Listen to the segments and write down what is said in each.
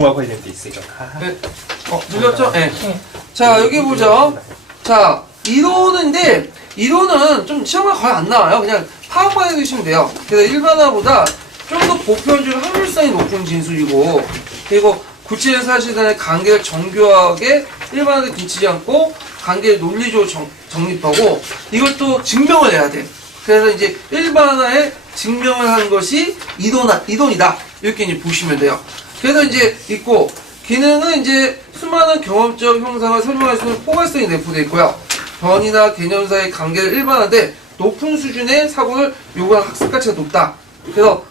와 관련돼 있어요. 네. 눌렸죠? 네. 자, 여기 보죠. 자, 이론인데, 이론은 좀 시험에 거의 안 나와요. 그냥 파악만 해두시면 돼요. 그래서 일반화보다 좀 더 보편적인 확률성이 높은 진술이고, 그리고 구체적 사실 간의 관계를 정교하게 일반화에 빈치지 않고, 관계를 논리적으로 정립하고, 이걸 또 증명을 해야 돼. 그래서 이제 일반화에 증명을 하는 것이 이론이다. 이렇게 이제 보시면 돼요. 그래서 이제 있고, 기능은 이제 수많은 경험적 형상을 설명할 수 있는 포괄성이 내포되어 있고요. 변이나 개념 사이의 관계를 일반화되 높은 수준의 사고를 요구하는 학습 가치가 높다. 그래서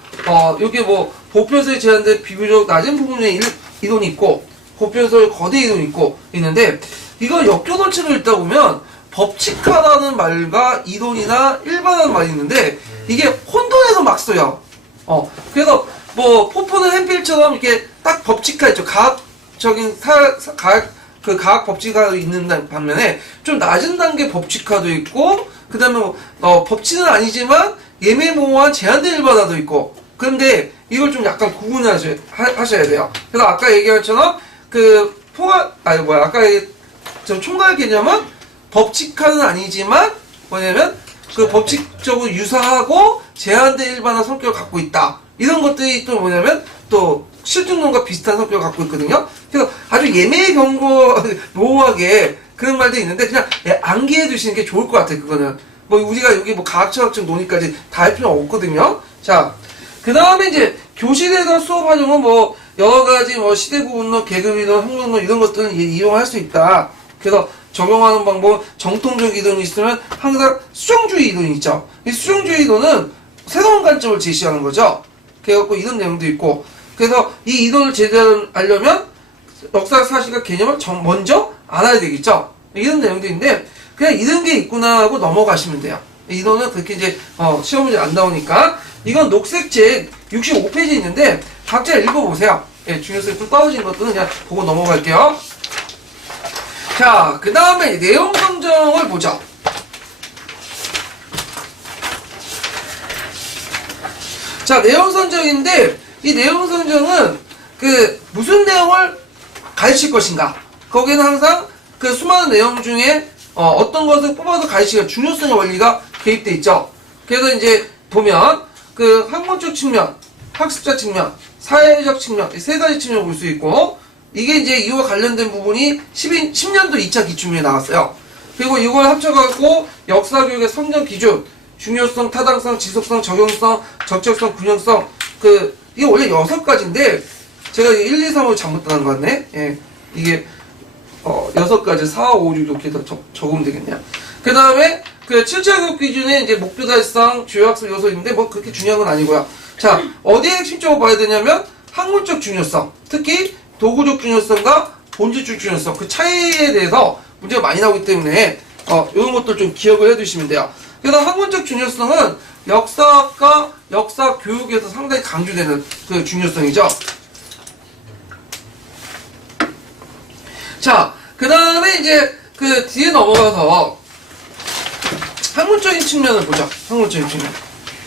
여기 뭐 보편성에 제한된 비교적 낮은 부분의 이론이 있고, 보편성의 거대 이론이 있는데, 이거 엮여놓치고 읽다 보면 법칙화라는 말과 이론이나 일반화라는 말이 있는데, 이게 혼돈해서 막 써요. 그래서 뭐 포프는 햄필처럼 이렇게 딱 법칙화 있죠. 과학적인 과학 법칙화도 있는 반면에 좀 낮은 단계 법칙화도 있고, 그 다음에 법칙은 아니지만 예매모호한 제한된 일반화도 있고. 그런데 이걸 좀 약간 구분하셔야 돼요. 그래서 아까 얘기한 것처럼 아까 총괄 개념은 법칙화는 아니지만 뭐냐면 그 법칙적으로 유사하고 제한된 일반화 성격을 갖고 있다. 이런 것들이 또 뭐냐면 또 실증론과 비슷한 성격을 갖고 있거든요. 그래서 아주 예매 모호하게 그런 말도 있는데 그냥 암기해 두시는 게 좋을 것 같아요. 그거는 뭐 우리가 여기 뭐 과학처학적 논의까지 다 할 필요 없거든요. 자, 그 다음에 이제 교실에서 수업하려면 뭐 여러 가지 뭐 시대구분론, 계급이론, 학문론 이런 것들은 이용할 수 있다. 그래서 적용하는 방법, 정통적 이론이 있으면 항상 수정주의 이론이 있죠. 이 수정주의 이론은 새로운 관점을 제시하는 거죠. 그래갖고 이런 내용도 있고, 그래서 이 이론을 제대로 알려면 역사 사실과 개념을 먼저 알아야 되겠죠. 이런 내용도 있는데 그냥 이런 게 있구나 하고 넘어가시면 돼요. 이론은 그렇게 이제 시험 문제 안 나오니까. 이건 녹색책 65페이지 있는데 각자 읽어보세요. 예, 중요성이 좀 떨어진 것들은 그냥 보고 넘어갈게요. 자, 그 다음에 내용 선정을 보죠. 자, 내용 선정인데 이 내용 선정은 무슨 내용을 가르칠 것인가. 거기는 항상 그 수많은 내용 중에 어떤 것을 뽑아서 가르치기가 중요성의 원리가 개입돼 있죠. 그래서 이제 보면 학문적 측면, 학습자 측면, 사회적 측면, 이 세 가지 측면을 볼 수 있고, 이게 이제 이와 관련된 부분이 10년도 2차 기출문제에 나왔어요. 그리고 이걸 합쳐갖고 역사교육의 선정 기준, 중요성, 타당성, 지속성, 적용성, 적절성, 균형성, 이게 원래 6가지인데, 제가 1, 2, 3을 잘못 따는 것 같네? 예. 이게, 6가지, 4, 5, 6 이렇게 더 적으면 되겠네요. 그 다음에, 7차 교육 기준에 이제 목표 달성, 주요 학습 요소인데, 뭐 그렇게 중요한 건 아니고요. 자, 어디에 핵심적으로 봐야 되냐면, 학문적 중요성, 특히 도구적 중요성과 본질적 중요성, 그 차이에 대해서 문제가 많이 나오기 때문에, 이런 것들 좀 기억을 해 두시면 돼요. 그래서 학문적 중요성은 역사학과 역사 교육에서 상당히 강조되는 그 중요성이죠. 자, 그 다음에 이제 뒤에 넘어가서 학문적인 측면을 보죠. 학문적인 측면.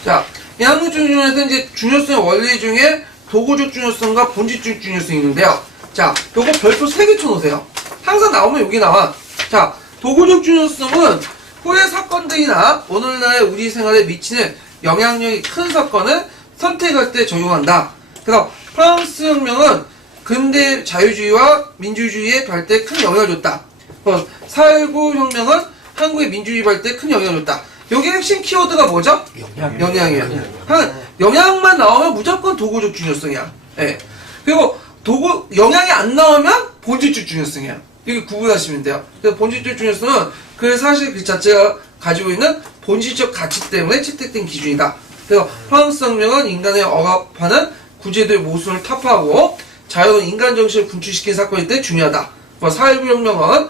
자, 이 학문적 측면에서 이제 중요성의 원리 중에 도구적 중요성과 본질적 중요성이 있는데요. 자, 요거 별표 3개 쳐놓으세요. 항상 나오면 여기 나와. 자, 도구적 중요성은 후의 사건들이나 오늘날의 우리 생활에 미치는 영향력이 큰 사건을 선택할 때 적용한다. 그래서 프랑스 혁명은 근대 자유주의와 민주주의의 발달에 큰 영향을 줬다. 4.19 혁명은 한국의 민주주의 발달에 큰 영향을 줬다. 여기 핵심 키워드가 뭐죠? 영향이에요. 영향만 나오면 무조건 도구적 중요성이야. 예. 그리고 영향이 안 나오면 본질적 중요성이야. 이렇게 구분하시면 돼요. 그래서 본질적 중요성은 그 사실 그 자체가 가지고 있는 본질적 가치 때문에 채택된 기준이다. 그래서 프랑스 혁명은 인간의 억압하는 구제도의 모순을 타파하고 자유로운 인간 정신을 분출시킨 사건일 때 중요하다. 4.19 혁명은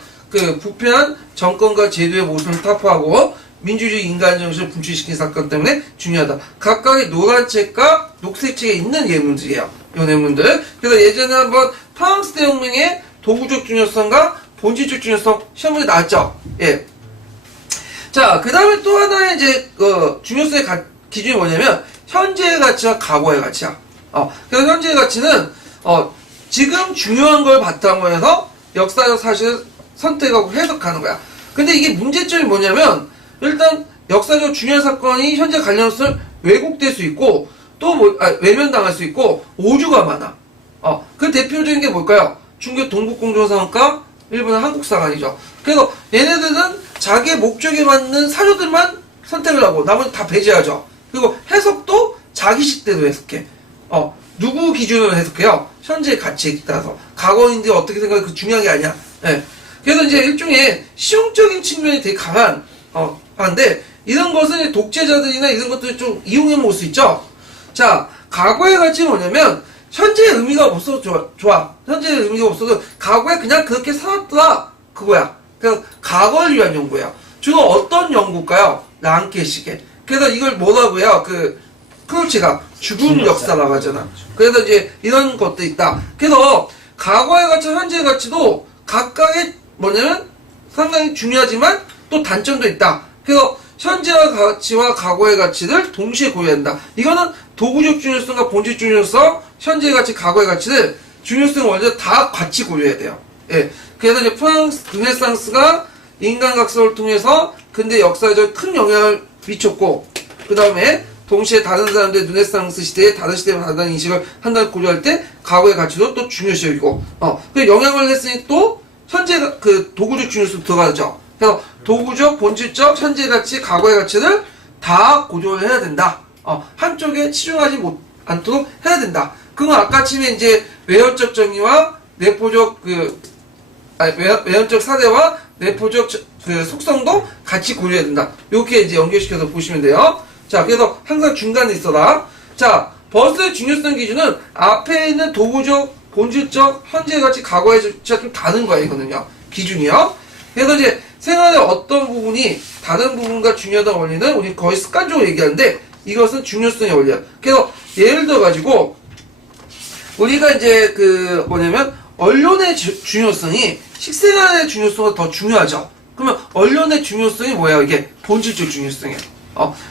부패한 정권과 제도의 모순을 타파하고 민주주의 인간 정신을 분출시킨 사건 때문에 중요하다. 각각의 노란 책과 녹색 책에 있는 예문들이에요. 이 예문들. 그래서 예전에 한번 프랑스 대혁명의 도구적 중요성과 본질적 중요성 시험문제 나왔죠. 예. 자, 그 다음에 또 하나의 이제 중요성의 기준이 뭐냐면 현재의 가치와 과거의 가치야. 그래서 현재의 가치는 지금 중요한 걸 바탕으로 해서 역사적 사실을 선택하고 해석하는 거야. 근데 이게 문제점이 뭐냐면 일단 역사적 중요한 사건이 현재 관련해서 왜곡될 수 있고 또 외면당할 수 있고 오류가 많아. 그 대표적인 게 뭘까요? 중국 동북공정사관과 일본의 한국사관이죠. 그래서 얘네들은 자기의 목적에 맞는 사료들만 선택을 하고 나머지 다 배제하죠. 그리고 해석도 자기식대로 해석해. 누구 기준으로 해석해요? 현재의 가치에 따라서. 과거인데 어떻게 생각해? 그 중요한 게 아니야. 예. 그래서 이제 일종의 실용적인 측면이 되게 한데, 이런 것은 독재자들이나 이런 것들을 좀 이용해 먹을 수 있죠? 자, 과거의 가치는 뭐냐면, 현재의 의미가 없어도 좋아. 현재의 의미가 없어도, 과거에 그냥 그렇게 살았더라. 그거야. 그래서 과거를 위한 연구예요. 주로 어떤 연구일까요? 랑케식의. 그래서 이걸 뭐라고 해요? 크루치가 죽은 역사라고 하잖아. 그래서 이제 이런 것도 있다. 그래서 과거의 가치, 현재의 가치도 각각의 뭐냐면 상당히 중요하지만 또 단점도 있다. 그래서 현재의 가치와 과거의 가치를 동시에 고려한다. 이거는 도구적 중요성과 본질 중요성, 현재의 가치, 과거의 가치를 중요성을 원래 다 같이 고려해야 돼요. 예. 그래서 이제 프랑스 르네상스가 인간각서를 통해서 근대 역사에 큰 영향을 미쳤고, 그 다음에 동시에 다른 사람들의 르네상스 시대에 다른 시대에 다른 인식을 한다고 고려할 때 과거의 가치도 또 중요시이고, 그 영향을 했으니 또 현재 그 도구적 중요성 들어가죠. 그래서 도구적, 본질적, 현재 가치, 과거의 가치를 다 고려를 해야 된다. 한쪽에 치중하지 않도록 해야 된다. 그건 아까 치면 이제 외연적 정의와 내포적 외연적 사대와 내포적 속성도 같이 고려해야 된다. 이렇게 이제 연결시켜서 보시면 돼요. 자, 그래서 항상 중간에 있어라. 자, 버스의 중요성 기준은 앞에 있는 도구적, 본질적, 현재 가치, 과거의 가치가 좀 다른 거야, 이거는요. 기준이요. 그래서 이제 생활의 어떤 부분이 다른 부분과 중요하다는 원리는 우리 거의 습관적으로 얘기하는데 이것은 중요성의 원리야. 그래서 예를 들어가지고 우리가 이제 뭐냐면 언론의 중요성이 식생활의 중요성보다 더 중요하죠. 그러면 언론의 중요성이 뭐야? 이게 본질적 중요성이에요.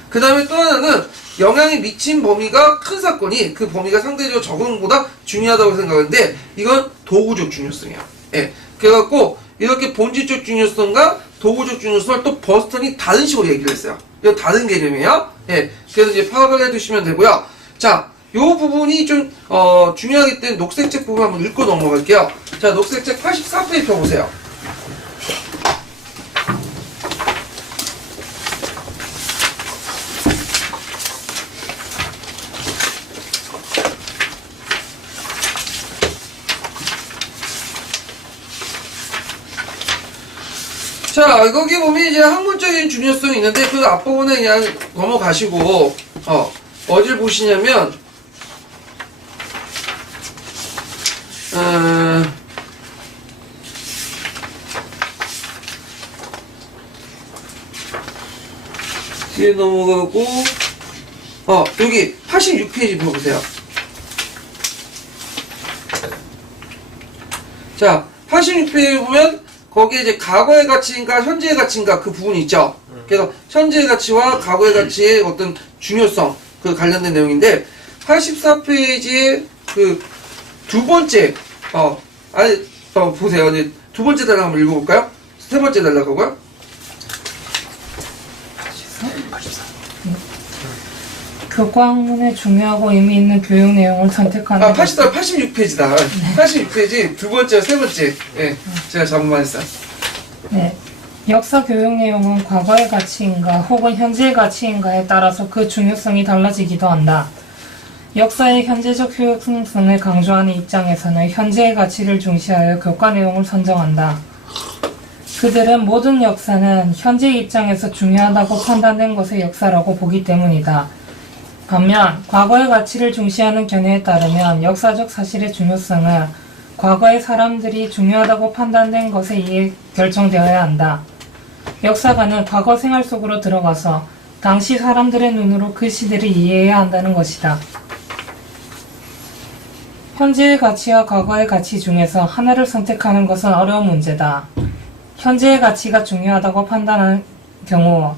그 다음에 또 하나는 영향이 미친 범위가 큰 사건이 그 범위가 상대적으로 적은 것보다 중요하다고 생각하는데 이건 도구적 중요성이야. 예. 그래갖고 이렇게 본질적 중요성과 도구적 중요성을 또 버스턴이 다른 식으로 얘기를 했어요. 이건 다른 개념이에요. 예. 그래서 이제 파악을 해두시면 되고요. 자, 요 부분이 좀 중요하기 때문에 녹색책 부분 한번 읽고 넘어갈게요. 자, 녹색책 84페이지 펴보세요. 자, 거기 보면 이제 학문적인 중요성이 있는데 그 앞부분에 그냥 넘어가시고 어딜 보시냐면 뒤에 넘어가고 여기 86페이지 보세요. 자, 86페이지 보면 거기에 이제 과거의 가치인가 현재의 가치인가 그 부분이 있죠. 그래서 현재의 가치와 과거의 가치의 어떤 중요성 그 관련된 내용인데 84페이지에 그 두 번째 보세요. 이제 두 번째 달락 한번 읽어볼까요? 세 번째 달락하고요. 교과학문에 중요하고 의미 있는 교육 내용을 선택하는 86페이지다. 86페이지 두 번째, 세 번째. 예, 제가 잘못만 했어요. 네. 역사 교육 내용은 과거의 가치인가 혹은 현재의 가치인가에 따라서 그 중요성이 달라지기도 한다. 역사의 현재적 효용성을 강조하는 입장에서는 현재의 가치를 중시하여 교과 내용을 선정한다. 그들은 모든 역사는 현재 입장에서 중요하다고 판단된 것의 역사라고 보기 때문이다. 반면 과거의 가치를 중시하는 견해에 따르면 역사적 사실의 중요성은 과거의 사람들이 중요하다고 판단된 것에 의해 결정되어야 한다. 역사가는 과거 생활 속으로 들어가서 당시 사람들의 눈으로 그 시대를 이해해야 한다는 것이다. 현재의 가치와 과거의 가치 중에서 하나를 선택하는 것은 어려운 문제다. 현재의 가치가 중요하다고 판단하는 경우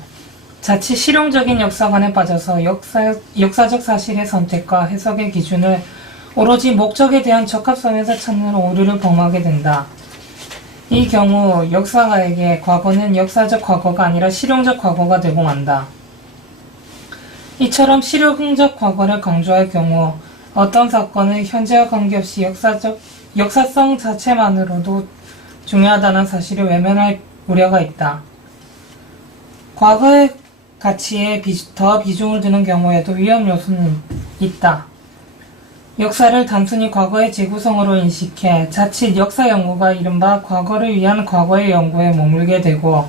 자칫 실용적인 역사관에 빠져서 역사적 사실의 선택과 해석의 기준을 오로지 목적에 대한 적합성에서 찾는 오류를 범하게 된다. 이 경우 역사가에게 과거는 역사적 과거가 아니라 실용적 과거가 되고 만다. 이처럼 실용적 과거를 강조할 경우 어떤 사건은 현재와 관계없이 역사성 자체만으로도 중요하다는 사실을 외면할 우려가 있다. 과거의 가치에 더 비중을 두는 경우에도 위험 요소는 있다. 역사를 단순히 과거의 재구성으로 인식해 자칫 역사 연구가 이른바 과거를 위한 과거의 연구에 머물게 되고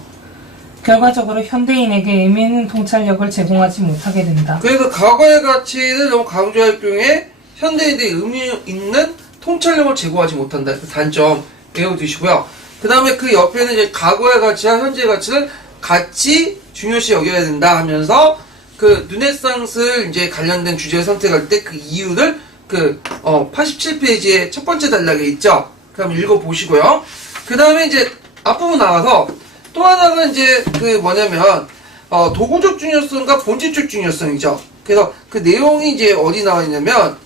결과적으로 현대인에게 의미 있는 통찰력을 제공하지 못하게 된다. 그래서 과거의 가치를 너무 강조할 경우에 현대인들이 의미 있는 통찰력을 제공하지 못한다. 그 단점 외워두시고요. 그 다음에 그 옆에는 이제 과거의 가치와 현재의 가치를 같이 중요시 여겨야 된다 하면서 그 르네상스를 이제 관련된 주제를 선택할 때 그 이유를 87페이지에 첫 번째 단락에 있죠. 그럼 읽어보시고요. 그 다음에 이제 앞부분 나와서 또 하나가 이제 뭐냐면, 도구적 중요성과 본질적 중요성이죠. 그래서 그 내용이 이제 어디 나와 있냐면,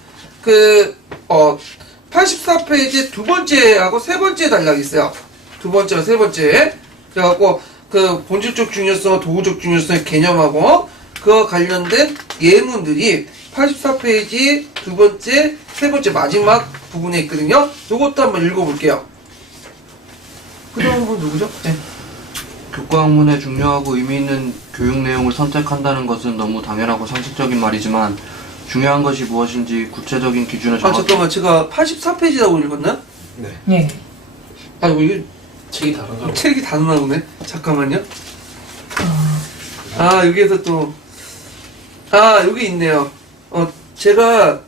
84페이지 두 번째하고 세 번째 단락이 있어요. 두 번째와 세 번째. 그래갖고, 그 본질적 중요성과 도구적 중요성의 개념하고, 그와 관련된 예문들이 84페이지 두 번째, 세 번째 마지막 부분에 있거든요. 요것도 한번 읽어볼게요. 그 다음 분 누구죠? 네. 교과학문에 중요하고 의미 있는 교육 내용을 선택한다는 것은 너무 당연하고 상식적인 말이지만 중요한 것이 무엇인지 구체적인 기준을 정확히 잠깐만, 제가 84페이지라고 읽었나? 네. 예. 이거 책이 다른가? 책이 다르나 보네. 잠깐만요. 여기에서 또 여기 있네요. 제가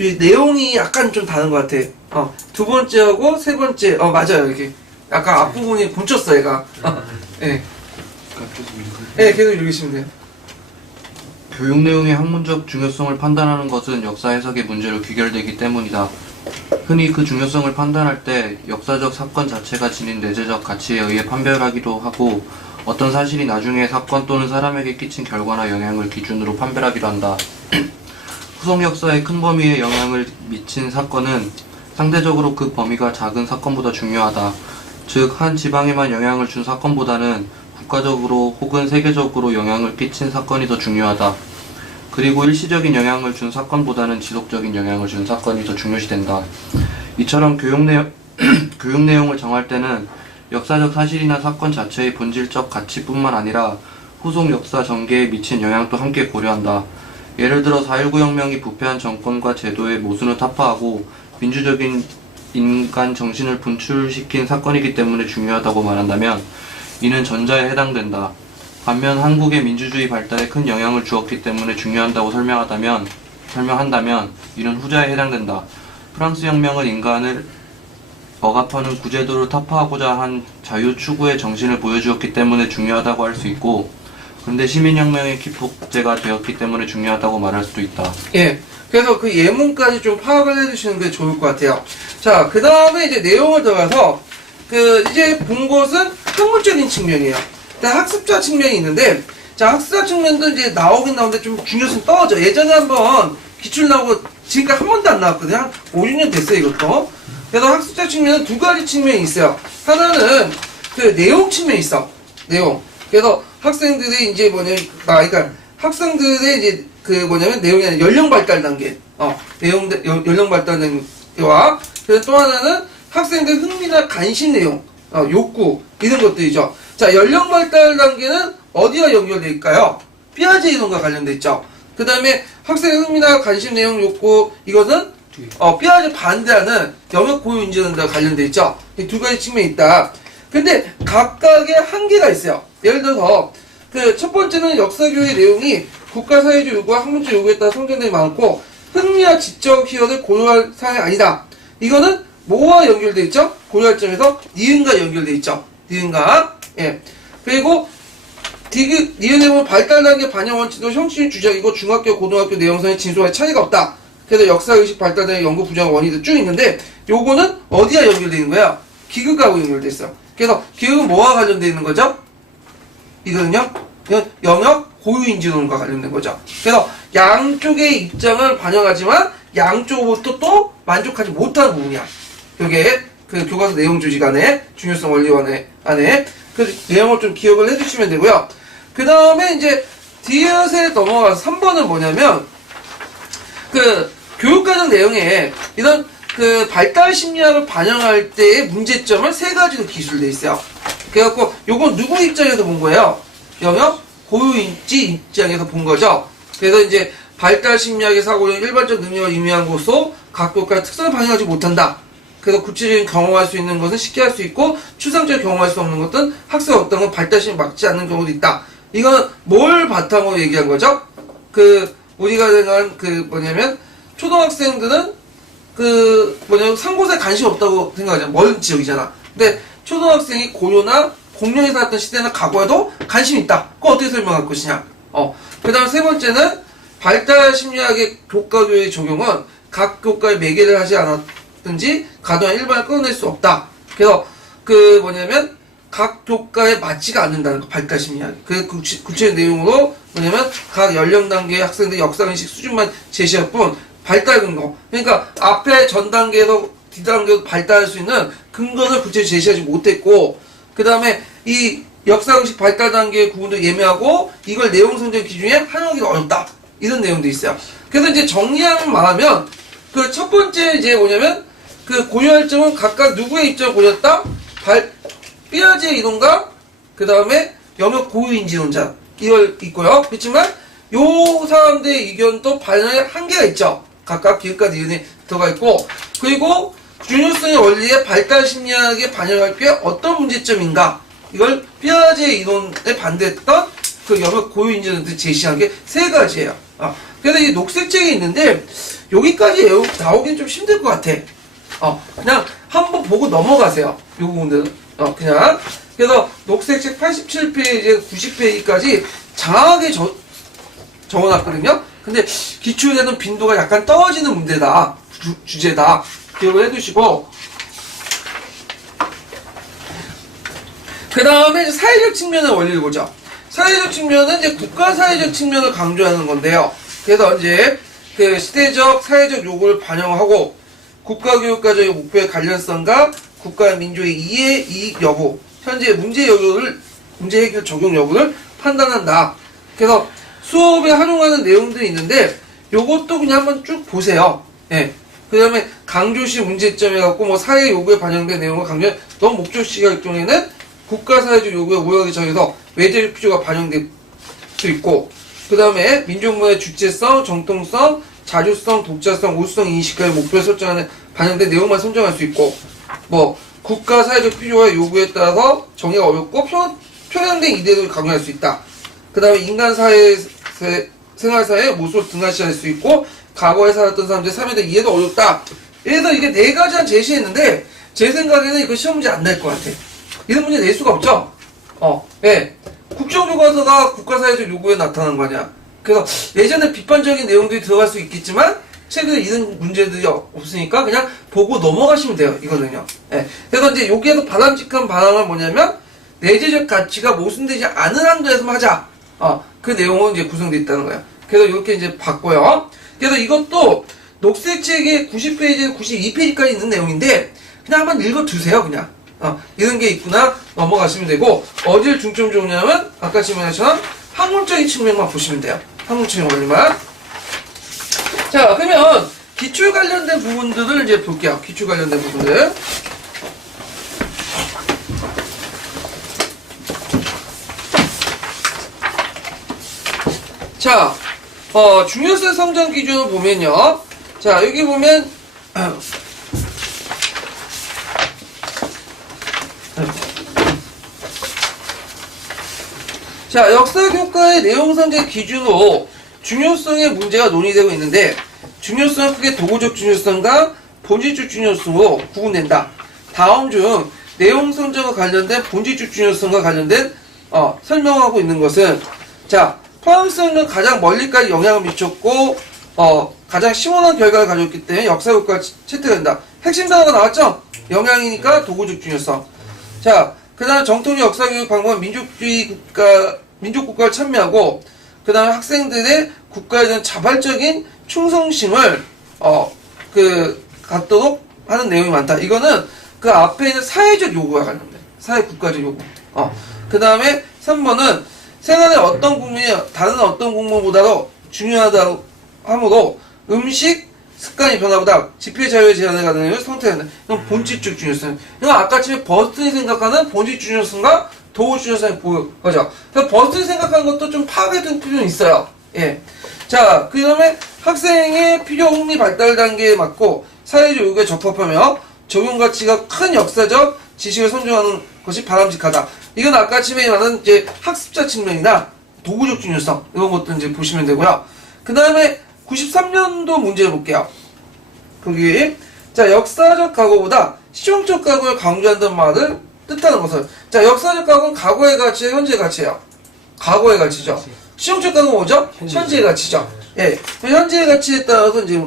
이 내용이 약간 좀 다른 것 같아. 두 번째하고 세 번째, 맞아요. 이게 약간 앞부분이 곤쳤어, 얘가. 예. 예, 계속 읽으시면 돼요. 교육 내용의 학문적 중요성을 판단하는 것은 역사 해석의 문제로 귀결되기 때문이다. 흔히 그 중요성을 판단할 때 역사적 사건 자체가 지닌 내재적 가치에 의해 판별하기도 하고 어떤 사실이 나중에 사건 또는 사람에게 끼친 결과나 영향을 기준으로 판별하기도 한다. 후속 역사에 큰 범위에 영향을 미친 사건은 상대적으로 그 범위가 작은 사건보다 중요하다. 즉, 한 지방에만 영향을 준 사건보다는 국가적으로 혹은 세계적으로 영향을 끼친 사건이 더 중요하다. 그리고 일시적인 영향을 준 사건보다는 지속적인 영향을 준 사건이 더 중요시된다. 이처럼 교육 내용을 정할 때는 역사적 사실이나 사건 자체의 본질적 가치뿐만 아니라 후속 역사 전개에 미친 영향도 함께 고려한다. 예를 들어 4.19 혁명이 부패한 정권과 제도의 모순을 타파하고 민주적인 인간 정신을 분출시킨 사건이기 때문에 중요하다고 말한다면 이는 전자에 해당된다. 반면 한국의 민주주의 발달에 큰 영향을 주었기 때문에 중요하다고 설명한다면 이는 후자에 해당된다. 프랑스 혁명은 인간을 억압하는 구제도를 타파하고자 한 자유 추구의 정신을 보여주었기 때문에 중요하다고 할 수 있고, 그런데 시민혁명의 기폭제가 되었기 때문에 중요하다고 말할 수도 있다. 예. 그래서 그 예문까지 좀 파악을 해주시는 게 좋을 것 같아요. 자, 그 다음에 이제 내용을 들어가서, 이제 본 것은 학문적인 측면이에요. 학습자 측면이 있는데, 자, 학습자 측면도 이제 나오긴 나오는데 좀 중요성 떨어져. 예전에 한번 기출 나오고, 지금까지 한 번도 안 나왔거든요. 한 5, 6년 됐어요, 이것도. 그래서 학습자 측면은 두 가지 측면이 있어요. 하나는 그 내용 측면이 있어. 내용. 그래서 학생들이 이제 그러니까 학생들의 이제 내용이 아니라 연령 발달 단계. 연령 발달 단계와, 그래서 또 하나는 학생들 흥미나 관심 내용, 욕구, 이런 것들이죠. 자, 연령 발달 단계는 어디와 연결되어 있을까요? 피아제 이론과 관련되어 있죠. 그 다음에 학생의 흥미나 관심 내용, 욕구, 이것은 피아제 반대하는 영역 고유 인지능과 관련되어 있죠. 이 두 가지 측면이 있다. 근데 각각의 한계가 있어요. 예를 들어서 첫 번째는 역사교육의 내용이 국가사회적 요구와 학문적 요구에 따라 성장들이 많고 흥미와 지적 희열을 고려할 사항이 아니다. 이거는 뭐와 연결되어 있죠? 고려할 점에서 니은과 연결되어 있죠. 니은과. 예. 그리고 니은에 보면 발달 단계 반영 원칙도 형식이 주작이고 중학교, 고등학교 내용상의 진솔한 차이가 없다. 그래서 역사의식 발달 단계 연구 부정 원인도 쭉 있는데 요거는 어디와 연결되어 있는 거야? 기극하고 연결되어 있어요. 그래서 기극은 뭐와 관련되어 있는 거죠? 이거는요? 영역 고유인지론과 관련된 거죠. 그래서 양쪽의 입장을 반영하지만 양쪽부터 또 만족하지 못하는 부분이야. 이게 그 교과서 내용 조직 안에 중요성 원리원 안에 그 내용을 좀 기억을 해주시면 되고요. 그 다음에 이제 디귿에 넘어가서 3번은 뭐냐면 그 교육과정 내용에 이런 그 발달 심리학을 반영할 때의 문제점을 세 가지로 기술돼 있어요. 그래갖고 요건 누구 입장에서 본 거예요? 영역 고유인지 입장에서 본 거죠. 그래서 이제 발달 심리학의 사고는 일반적 능력을 의미한 것으로 각 교과의 특성을 반영하지 못한다. 그래서 구체적인 경험할 수 있는 것은 쉽게 할 수 있고 추상적으로 경험할 수 없는 것은 학생 어떤 건 발달 심리에 맞지 않는 경우도 있다. 이건 뭘 바탕으로 얘기한 거죠? 그 우리가 생각한 그 뭐냐면 초등학생들은 그 뭐냐면 상고사에 관심 없다고 생각하잖아. 먼 지역이잖아. 근데 초등학생이 고려나 공룡에 살았던 시대나 과거에도 관심이 있다. 그거 어떻게 설명할 것이냐? 그 다음 세 번째는 발달 심리학의 교과교의 적용은 각 교과에 매개를 하지 않았든지 가동한 일반을 끊어낼 수 없다. 그래서 그 뭐냐면 각 교과에 맞지가 않는다는 거, 발달 심리학. 그 구체적인 내용으로 뭐냐면 각 연령 단계의 학생들 역사인식 수준만 제시할 뿐 발달 근거. 그러니까 앞에 전 단계에서 뒤 단계에서 발달할 수 있는 근거를 구체적으로 제시하지 못했고, 그 다음에 이 역사의식 발달 단계의 구분도 예매하고 이걸 내용 성적 기준에 활용하기가 어렵다. 이런 내용도 있어요. 그래서 이제 정리하면 말하면 그 첫 번째 이제 뭐냐면 그 고려할 점은 각각 누구의 입장을 고렸다? 삐아지의 이론가 그 다음에 영역 고유인지론자 이걸 있고요. 그렇지만 요 사람들의 의견도 반영에 한계가 있죠. 각각 기획과 이론이 들어가 있고, 그리고 중요성의 원리에 발달 심리학에 반영할 게 어떤 문제점인가, 이걸 삐아지의 이론에 반대했던 그 영역 고유인지론들이 제시한 게 세 가지예요. 그래서 이 녹색 책이 있는데 여기까지 나오긴 좀 힘들 것 같아. 그냥 한번 보고 넘어가세요. 요 부분들은 그냥. 그래서 녹색 책 87페이지, 90페이지까지 장하게 적어놨거든요. 근데 기출되는 빈도가 약간 떨어지는 문제다. 주제다. 기억을 해두시고. 그 다음에 사회적 측면의 원리를 보죠. 사회적 측면은 이제 국가 사회적 측면을 강조하는 건데요. 그래서 이제 그 시대적 사회적 요구를 반영하고 국가교육과정의 목표의 관련성과 국가와 민족의 이해, 이익 여부, 현재 문제 해결 적용 여부를 판단한다. 그래서 수업에 활용하는 내용들이 있는데 요것도 그냥 한번 쭉 보세요. 예. 그 다음에 강조시 문제점 해갖고 뭐 사회 요구에 반영된 내용을 강조해 너무 목적시가 경우에는 국가 사회적 요구에 오역이 정해서 외제적 필요가 반영될 수 있고, 그 다음에 민족문화의 주체성, 정통성, 자주성, 독자성, 우수성 인식과의 목표를 설정하는 반영된 내용만 선정할 수 있고, 뭐 국가 사회적 필요와 요구에 따라서 정의가 어렵고 표현된 이대로 강요할 수 있다. 그 다음에 인간 사회 생활사의 모습을 등한시할 수 있고, 과거에 살았던 사람들의 삶에 대한 이해도 어렵다. 그래서 이게 네 가지만 제시했는데 제 생각에는 이거 시험 문제 안 날 것 같아. 이런 문제 낼 수가 없죠. 예. 국정교과서가 국가사회적 요구에 나타난 거냐. 그래서 예전에 비판적인 내용들이 들어갈 수 있겠지만 최근에 이런 문제들이 없으니까 그냥 보고 넘어가시면 돼요. 이거는요. 예. 그래서 이제 여기에서 바람직한 반항은 뭐냐면 내재적 가치가 모순되지 않은 한도에서만 하자. 그 내용은 이제 구성되어 있다는 거예요. 그래서 이렇게 이제 봤고요. 그래서 이것도 녹색 책의 90페이지, 92페이지까지 있는 내용인데 그냥 한번 읽어두세요. 그냥. 이런 게 있구나 넘어가시면 되고, 어디를 중점 주냐면 아까 질문하셨던 학문적인 측면만 보시면 돼요. 학문적인 원리만. 자, 그러면 기출 관련된 부분들을 이제 볼게요. 기출 관련된 부분들. 자, 중요성 성장 기준을 보면요. 자, 여기 보면 자, 역사교과의 내용선제 기준으로 중요성의 문제가 논의되고 있는데, 중요성은 크게 도구적 중요성과 본질적 중요성으로 구분된다. 다음 중 내용선정과 관련된 본질적 중요성과 관련된 설명하고 있는 것은, 자, 포용성은 가장 멀리까지 영향을 미쳤고 가장 시원한 결과를 가져왔기 때문에 역사교과가 채택된다. 핵심 단어가 나왔죠? 영향이니까 도구적 중요성. 자, 그 다음 정통적 역사교육 방법은 민족국가를 참여하고, 그 다음에 학생들의 국가에 대한 자발적인 충성심을 갖도록 하는 내용이 많다. 이거는 그 앞에 있는 사회적 요구와 관련돼. 사회 국가적 요구. 그 다음에 3번은 생활의 어떤 국민이 다른 어떤 국민보다도 중요하다고 하므로 음식 습관이 변화보다 지표 자유의 제한을 가는 이유를 선택한다. 이건 본질적 중요성. 이건 아까쯤에 버스턴이 생각하는 본질 중요성과 도구 중요성이 보여. 그죠? 그래서 버스턴이 생각하는 것도 좀 파악해둔 필요는 있어요. 예. 자, 그 다음에 학생의 필요 흥미 발달 단계에 맞고 사회적 요구에 적합하며 적용 가치가 큰 역사적 지식을 선정하는 것이 바람직하다. 이건 아까쯤에 말한 이제 학습자 측면이나 도구적 중요성 이런 것들 이제 보시면 되고요. 그 다음에 93년도 문제를 볼게요. 거기 자 역사적 과거보다 실용적 과거를 강조한다는 말을 뜻하는 것은 자 역사적 과거는 과거의 가치와 현재의 가치예요. 과거의 가치죠. 실용적 과거는 뭐죠? 현재의 가치죠. 예, 현재의 가치에 따라서 이제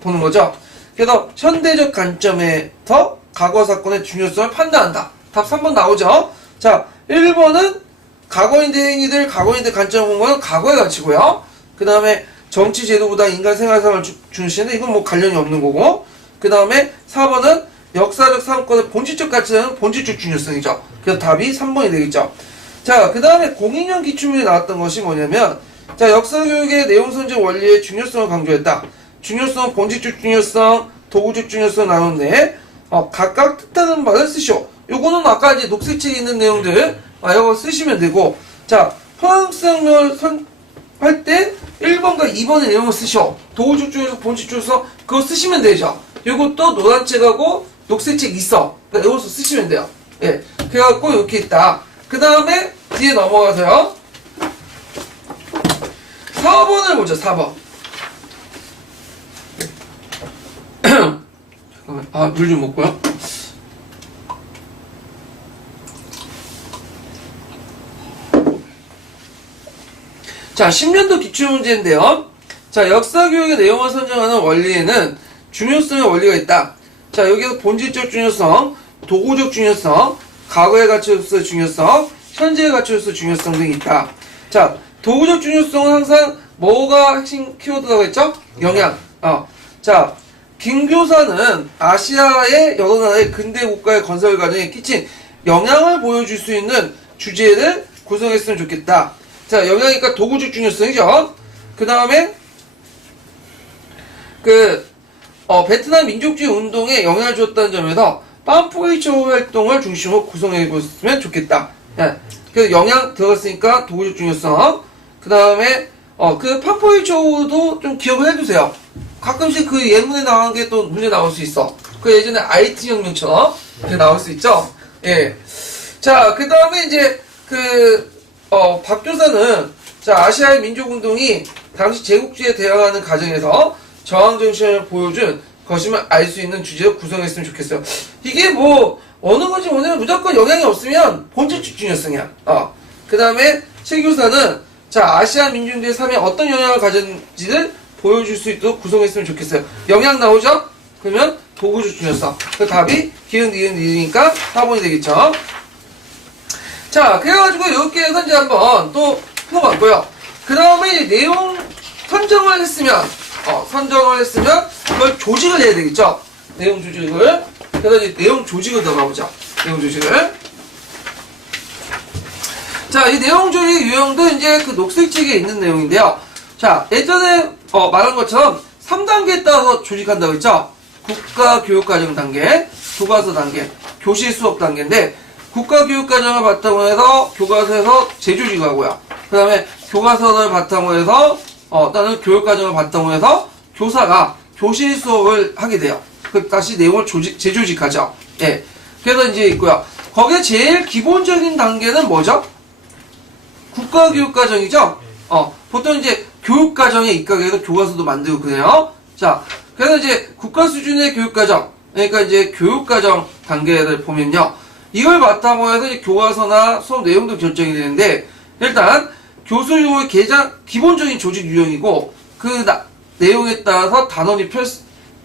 보는 거죠. 그래서 현대적 관점에서 과거 사건의 중요성을 판단한다. 답 3번 나오죠. 자 1번은 과거인들 행위들 과거인들 관점을 본 거는 과거의 가치고요. 그 다음에 정치 제도보다 인간 생활상을 중시하는데 이건 뭐 관련이 없는 거고 그 다음에 4번은 역사적 사건의 본질적 가치는 본질적 중요성이죠. 그래서 답이 3번이 되겠죠. 자, 그 다음에 02년 기출문에 나왔던 것이 뭐냐면 자 역사교육의 내용선정 원리의 중요성을 강조했다. 중요성, 본질적 중요성, 도구적 중요성 나오는데 각각 뜻하는 바를 쓰시오. 요거는 아까 이제 녹색책에 있는 내용들 이거 쓰시면 되고 자 포항성을 할 때 1번과 2번의 내용을 쓰셔. 도구적 중요성, 본질적 중요성 그거 쓰시면 되죠. 요것도 노란책하고 녹색책 있어. 그러니까 이것도 쓰시면 돼요. 예, 그래갖고 이렇게 있다. 그 다음에 뒤에 넘어가서요. 4번을 보죠. 4번. 잠깐만. 물 좀 먹고요. 자, 10년도 기출문제인데요. 자, 역사교육의 내용을 선정하는 원리에는 중요성의 원리가 있다. 자, 여기서 본질적 중요성, 도구적 중요성, 과거의 가치로서의 중요성, 현재의 가치로서의 중요성 등이 있다. 자, 도구적 중요성은 항상 뭐가 핵심 키워드라고 했죠? 영향. 자, 김교사는 아시아의 여러 나라의 근대 국가의 건설 과정에 끼친 영향을 보여줄 수 있는 주제를 구성했으면 좋겠다. 자, 영향이니까 도구적 중요성이죠. 그 다음에, 베트남 민족주의 운동에 영향을 주었다는 점에서, 팜포이초 활동을 중심으로 구성해보았으면 좋겠다. 예. 그래서 영향 들어갔으니까 도구적 중요성. 그 다음에, 팜포이초도 좀 기억을 해두세요. 가끔씩 그 예문에 나오는 게 또 문제 나올 수 있어. 그 예전에 IT 혁명처럼 이렇게 나올 수 있죠. 예. 자, 그 다음에 이제, 박 교사는, 자, 아시아의 민족운동이 당시 제국주의에 대항하는 과정에서 저항정신을 보여준 것임을 알 수 있는 주제로 구성했으면 좋겠어요. 이게 뭐, 어느 건지 뭐냐면 무조건 영향이 없으면 본질적 중요성이야. 그 다음에 최 교사는, 자, 아시아 민중들의 삶에 어떤 영향을 가졌는지를 보여줄 수 있도록 구성했으면 좋겠어요. 영향 나오죠? 그러면 도구적 중요성. 그 답이 기흥, 니은, 니으니까 4번이 되겠죠. 자, 그래가지고 이렇게 해서 이제 한번 또 풀어봤고요. 그 다음에 내용 선정을 했으면, 그걸 조직을 해야 되겠죠? 내용 조직을. 그래서 이제 내용 조직을 들어가보자. 내용 조직을. 자, 이 내용 조직 유형도 이제 그 녹색책에 있는 내용인데요. 자, 예전에 말한 것처럼 3단계에 따라서 조직한다고 했죠? 국가교육과정 단계, 교과서 단계, 교실 수업 단계인데, 국가교육과정을 바탕으로 해서 교과서에서 재조직을 하고요. 그 다음에 교과서를 바탕으로 해서 또는 교육과정을 바탕으로 해서 교사가 교실 수업을 하게 돼요. 다시 내용을 재조직하죠. 예. 그래서 이제 있고요. 거기에 제일 기본적인 단계는 뭐죠? 국가교육과정이죠. 보통 이제 교육과정에 입각해서 교과서도 만들고 그래요. 자, 그래서 이제 국가 수준의 교육과정, 그러니까 이제 교육과정 단계를 보면요. 이걸 바탕으로 해서 이제 교과서나 수업 내용도 결정이 되는데, 일단, 교수용의 가장 기본적인 조직 유형이고, 그 내용에 따라서 단원이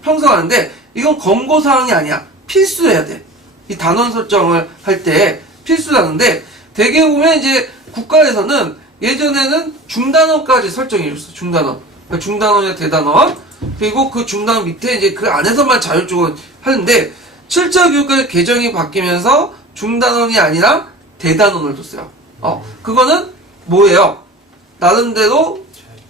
편성하는데, 이건 권고사항이 아니야. 필수해야 돼. 이 단원 설정을 할 때 필수라는데, 대개 보면 이제 국가에서는 예전에는 중단원까지 설정해줬어. 중단원. 그러니까 중단원이나 대단원. 그리고 그 중단 밑에 이제 그 안에서만 자율적으로 하는데 7차 교육과정 개정이 바뀌면서 중단원이 아니라 대단원을 뒀어요. 그거는 뭐예요? 나름대로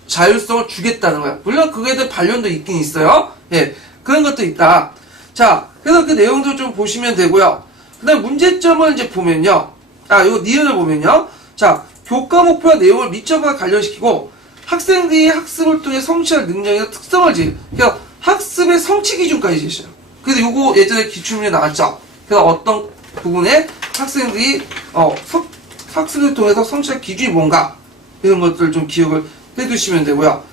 자율성을 주겠다는 거야. 물론 그거에 대한 반론도 있긴 있어요. 예, 그런 것도 있다. 자, 그래서 그 내용도 좀 보시면 되고요. 그 다음 문제점을 이제 보면요. 이거 니은을 보면요. 자, 교과 목표와 내용을 밀접하게 관련시키고 학생들이 학습을 통해 성취할 능력이나 특성을 그러니까 학습의 성취 기준까지 제시해요. 그래서 요거 예전에 기출문제 나왔죠. 그래서 어떤 부분에 학생들이 학습을 통해서 성취할 기준이 뭔가 이런 것들 좀 기억을 해두시면 되고요.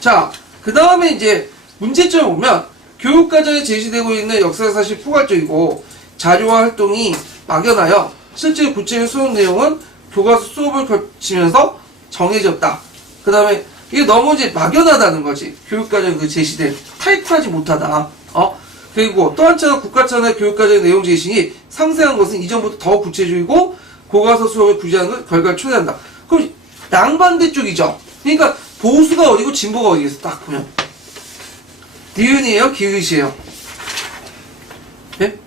자, 그 다음에 이제 문제점을 보면 교육과정에 제시되고 있는 역사 사실 포괄적이고 자료와 활동이 막연하여 실제 구체적인 수업 내용은 교과서 수업을 거치면서 정해졌다. 그 다음에 이게 너무 이제 막연하다는 거지. 교육과정 그 제시된 타이트하지 못하다. 그리고 또 한차는 국가차원의 교육과정의 내용 제시이 상세한 것은 이전부터 더 구체적이고 교과서 수업을 구제하는 걸 결과를 초래한다. 그럼 양반대 쪽이죠. 그러니까 보수가 어디고 진보가 어디겠어? 딱 보면 니은이에요? 기읒이에요? 예?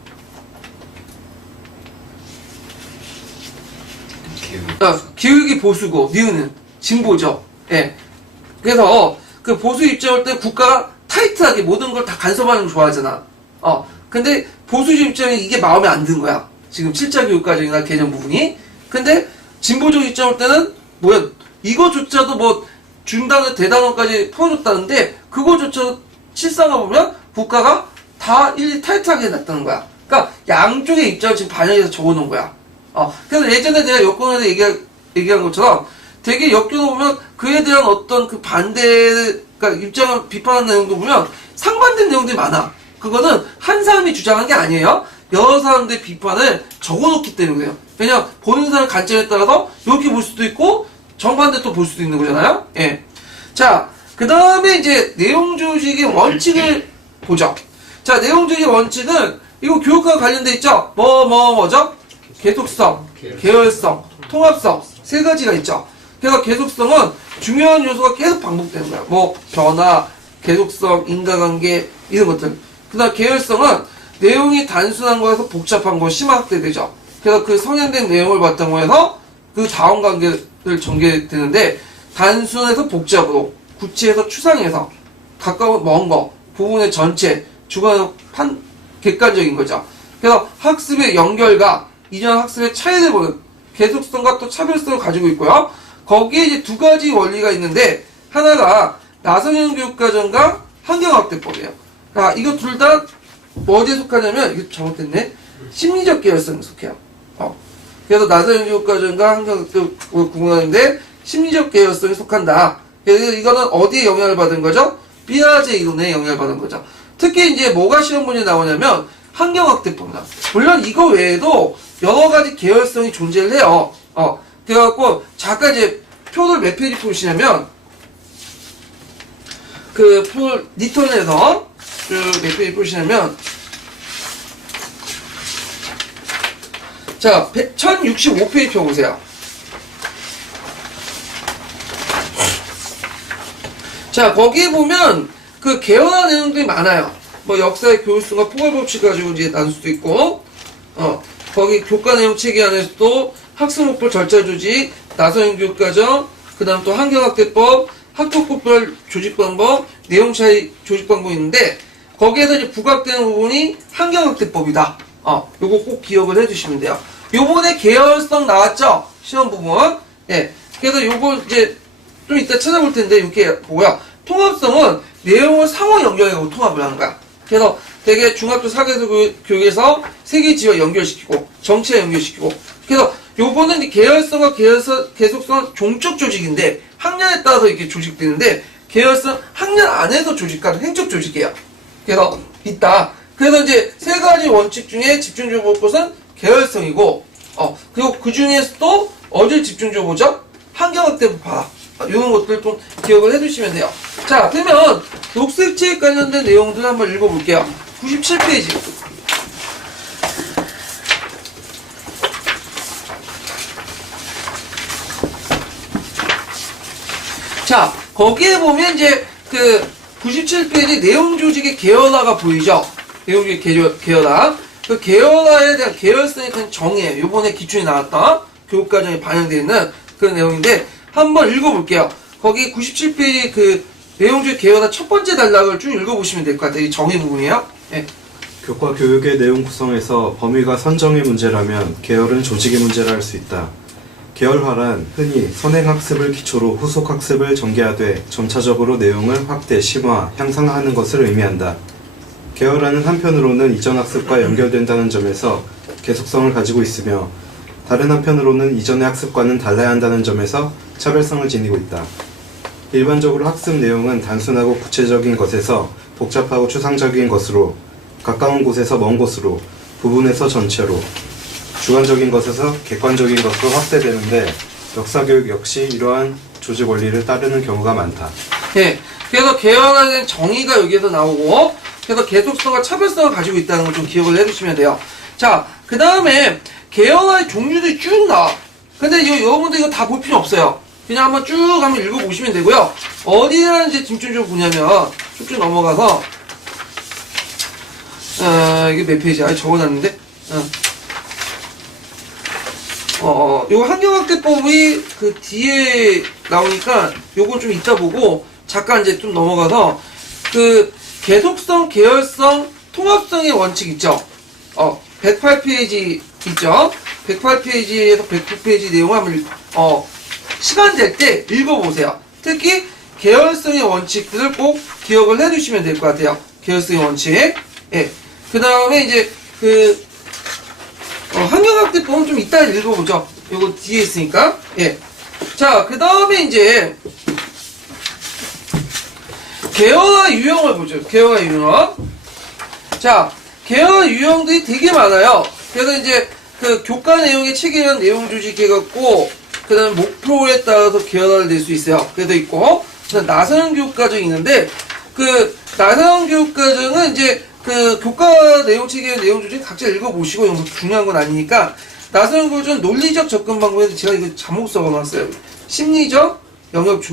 기읒이 보수고 니은은 진보죠. 예. 그래서 그 보수 입장일 때 국가가 타이트하게 모든 걸 다 간섭하는 걸 좋아하잖아. 근데 보수 입장에 이게 마음에 안 든 거야. 지금 7차 교육과정이나 개정 부분이. 근데 진보적 입장일 때는 뭐야? 이거조차도 뭐 중단을 대단원까지 풀어줬다는데 그거조차도 실상을 보면 국가가 다 일일이 타이트하게 해놨다는 거야. 그러니까 양쪽의 입장을 지금 반영해서 적어놓은 거야. 그래서 예전에 내가 여권에 얘기한 것처럼 되게 엮여놓으면 보면 그에 대한 어떤 그 그러니까 입장을 비판하는 내용도 보면 상반된 내용들이 많아. 그거는 한 사람이 주장한 게 아니에요. 여러 사람들의 비판을 적어놓기 때문에요. 왜냐면 보는 사람 관점에 따라서 이렇게 볼 수도 있고 정반대 또 볼 수도 있는 거잖아요. 예. 자, 그 다음에 이제 내용 조직의 원칙을 보죠. 자, 내용 조직의 원칙은 이거 교육과 관련돼 있죠. 뭐죠? 계속성, 계열성, 통합성 세 가지가 있죠. 그래서 계속성은 중요한 요소가 계속 반복되는 거야. 뭐 변화, 계속성, 인과관계 이런 것들. 그다음 계열성은 내용이 단순한 거에서 복잡한 거 심화 확대되죠. 그래서 그 성향된 내용을 바탕으로 해서 그 다원관계를 전개되는데 단순해서 복잡으로, 구체에서 추상해서 가까운 먼 거, 부분의 전체, 주관적 객관적인 거죠. 그래서 학습의 연결과 이전 학습의 차이를 보는 계속성과 또 차별성을 가지고 있고요. 거기에 이제 두 가지 원리가 있는데 하나가 나성형 교육과정과 환경학대법이에요. 그러니까 이거 둘 다 어디에 속하냐면 이거 잘못됐네. 심리적 계열성에 속해요. 그래서 나성형 교육과정과 환경학대법을 구분하는데 심리적 계열성에 속한다. 그래서 이거는 어디에 영향을 받은 거죠? 피아제 이론에 영향을 받은 거죠. 특히 이제 뭐가 시험 문제에 나오냐면 환경학대법이다. 물론 이거 외에도 여러 가지 계열성이 존재를 해요. 그래갖고 잠깐 이제 표를 몇 페이지 보시냐면 그 표 니턴에서 몇 페이지 보시냐면 자 1065페이지 표 보세요. 자 거기에 보면 그 개헌한 내용들이 많아요. 뭐 역사의 교육성과 포괄법칙 가지고 이제 나눌 수도 있고 거기 교과 내용 체계 안에서도 학습 목표 절차 조직, 나성형 교육과정, 그 다음 또 환경학대법, 학폭별 조직 방법, 내용 차이 조직 방법이 있는데, 거기에서 이제 부각되는 부분이 환경학대법이다. 요거 꼭 기억을 해주시면 돼요. 요번에 계열성 나왔죠? 시험 부분. 예. 그래서 요거 이제 좀 이따 찾아볼 텐데, 이렇게 뭐야. 통합성은 내용을 상호 연결하고 통합을 하는 거야. 그래서 되게 중학교 사계수 교육에서 세계지와 연결시키고, 정치와 연결시키고, 그래서 요거는 이제 계열성과 계속성은 종적 조직인데 학년에 따라서 이렇게 조직되는데 계열성 학년 안에서 조직하는 행적 조직이에요. 그래서 있다. 그래서 이제 세 가지 원칙 중에 집중적으로 볼 것은 계열성이고 그리고 그 중에서도 어딜 집중적으로 보죠? 환경학대법 봐라. 이런 것들 좀 기억을 해두시면 돼요. 자, 그러면 녹색책 관련된 내용들 한번 읽어볼게요. 97페이지. 자, 거기에 보면 이제 97페이지 내용 조직의 계열화가 보이죠? 내용 조직 계열화. 그 계열화에 대한 계열성에 대한 정의예요. 요번에 기출이 나왔던 교육과정에 반영되어 있는 그런 내용인데 한번 읽어볼게요. 거기 97페이지 그 내용 조직 계열화 첫 번째 단락을 쭉 읽어보시면 될 것 같아요. 이 정의 부분이에요. 예. 교과 교육의 내용 구성에서 범위가 선정의 문제라면 계열은 조직의 문제라 할 수 있다. 계열화란 흔히 선행학습을 기초로 후속학습을 전개하되 점차적으로 내용을 확대, 심화, 향상하는 것을 의미한다. 계열화는 한편으로는 이전 학습과 연결된다는 점에서 계속성을 가지고 있으며 다른 한편으로는 이전의 학습과는 달라야 한다는 점에서 차별성을 지니고 있다. 일반적으로 학습 내용은 단순하고 구체적인 것에서 복잡하고 추상적인 것으로, 가까운 곳에서 먼 곳으로, 부분에서 전체로, 주관적인 것에서 객관적인 것으로 확대되는데 역사교육 역시 이러한 조직 원리를 따르는 경우가 많다. 예. 그래서 계열화에 대한 정의가 여기에서 나오고 그래서 계속성과 차별성을 가지고 있다는 걸 좀 기억을 해두시면 돼요. 자, 그 다음에 계열화의 종류들이 쭉 나와. 근데 여러분들 이거 다 볼 필요 없어요. 그냥 한번 쭉 한번 읽어보시면 되고요. 어디에 이제 집중적으로 보냐면 쭉쭉 넘어가서 이게 몇 페이지야? 적어놨는데 요거 환경학대법이 그 뒤에 나오니까 요건 좀 이따 보고 잠깐 이제 좀 넘어가서 그 계속성, 계열성, 통합성의 원칙 있죠? 108페이지 있죠? 108페이지에서 109페이지 내용을 한번 시간 될 때 읽어보세요. 특히 계열성의 원칙들을 꼭 기억을 해두시면 될 것 같아요. 계열성의 원칙. 예. 그 다음에 이제 환경학대법은 좀 이따 읽어보죠. 요거 뒤에 있으니까. 예. 자, 그 다음에 이제 계열화 유형을 보죠. 계열화 유형. 자, 계열화 유형들이 되게 많아요. 그래서 이제 그 교과 내용에 체계한 내용 조직해갖고 그 다음에 목표에 따라서 계열화를 낼 수 있어요. 그래도 있고 나선형 교육과정이 있는데 그 나선형 교육과정은 이제 그 교과 내용 체계의 내용 조직 각자 읽어보시고 이건 중요한 건 아니니까 나선형 교육은 논리적 접근 방법에서 제가 이거 잘못 써놨어요. 심리적, 영역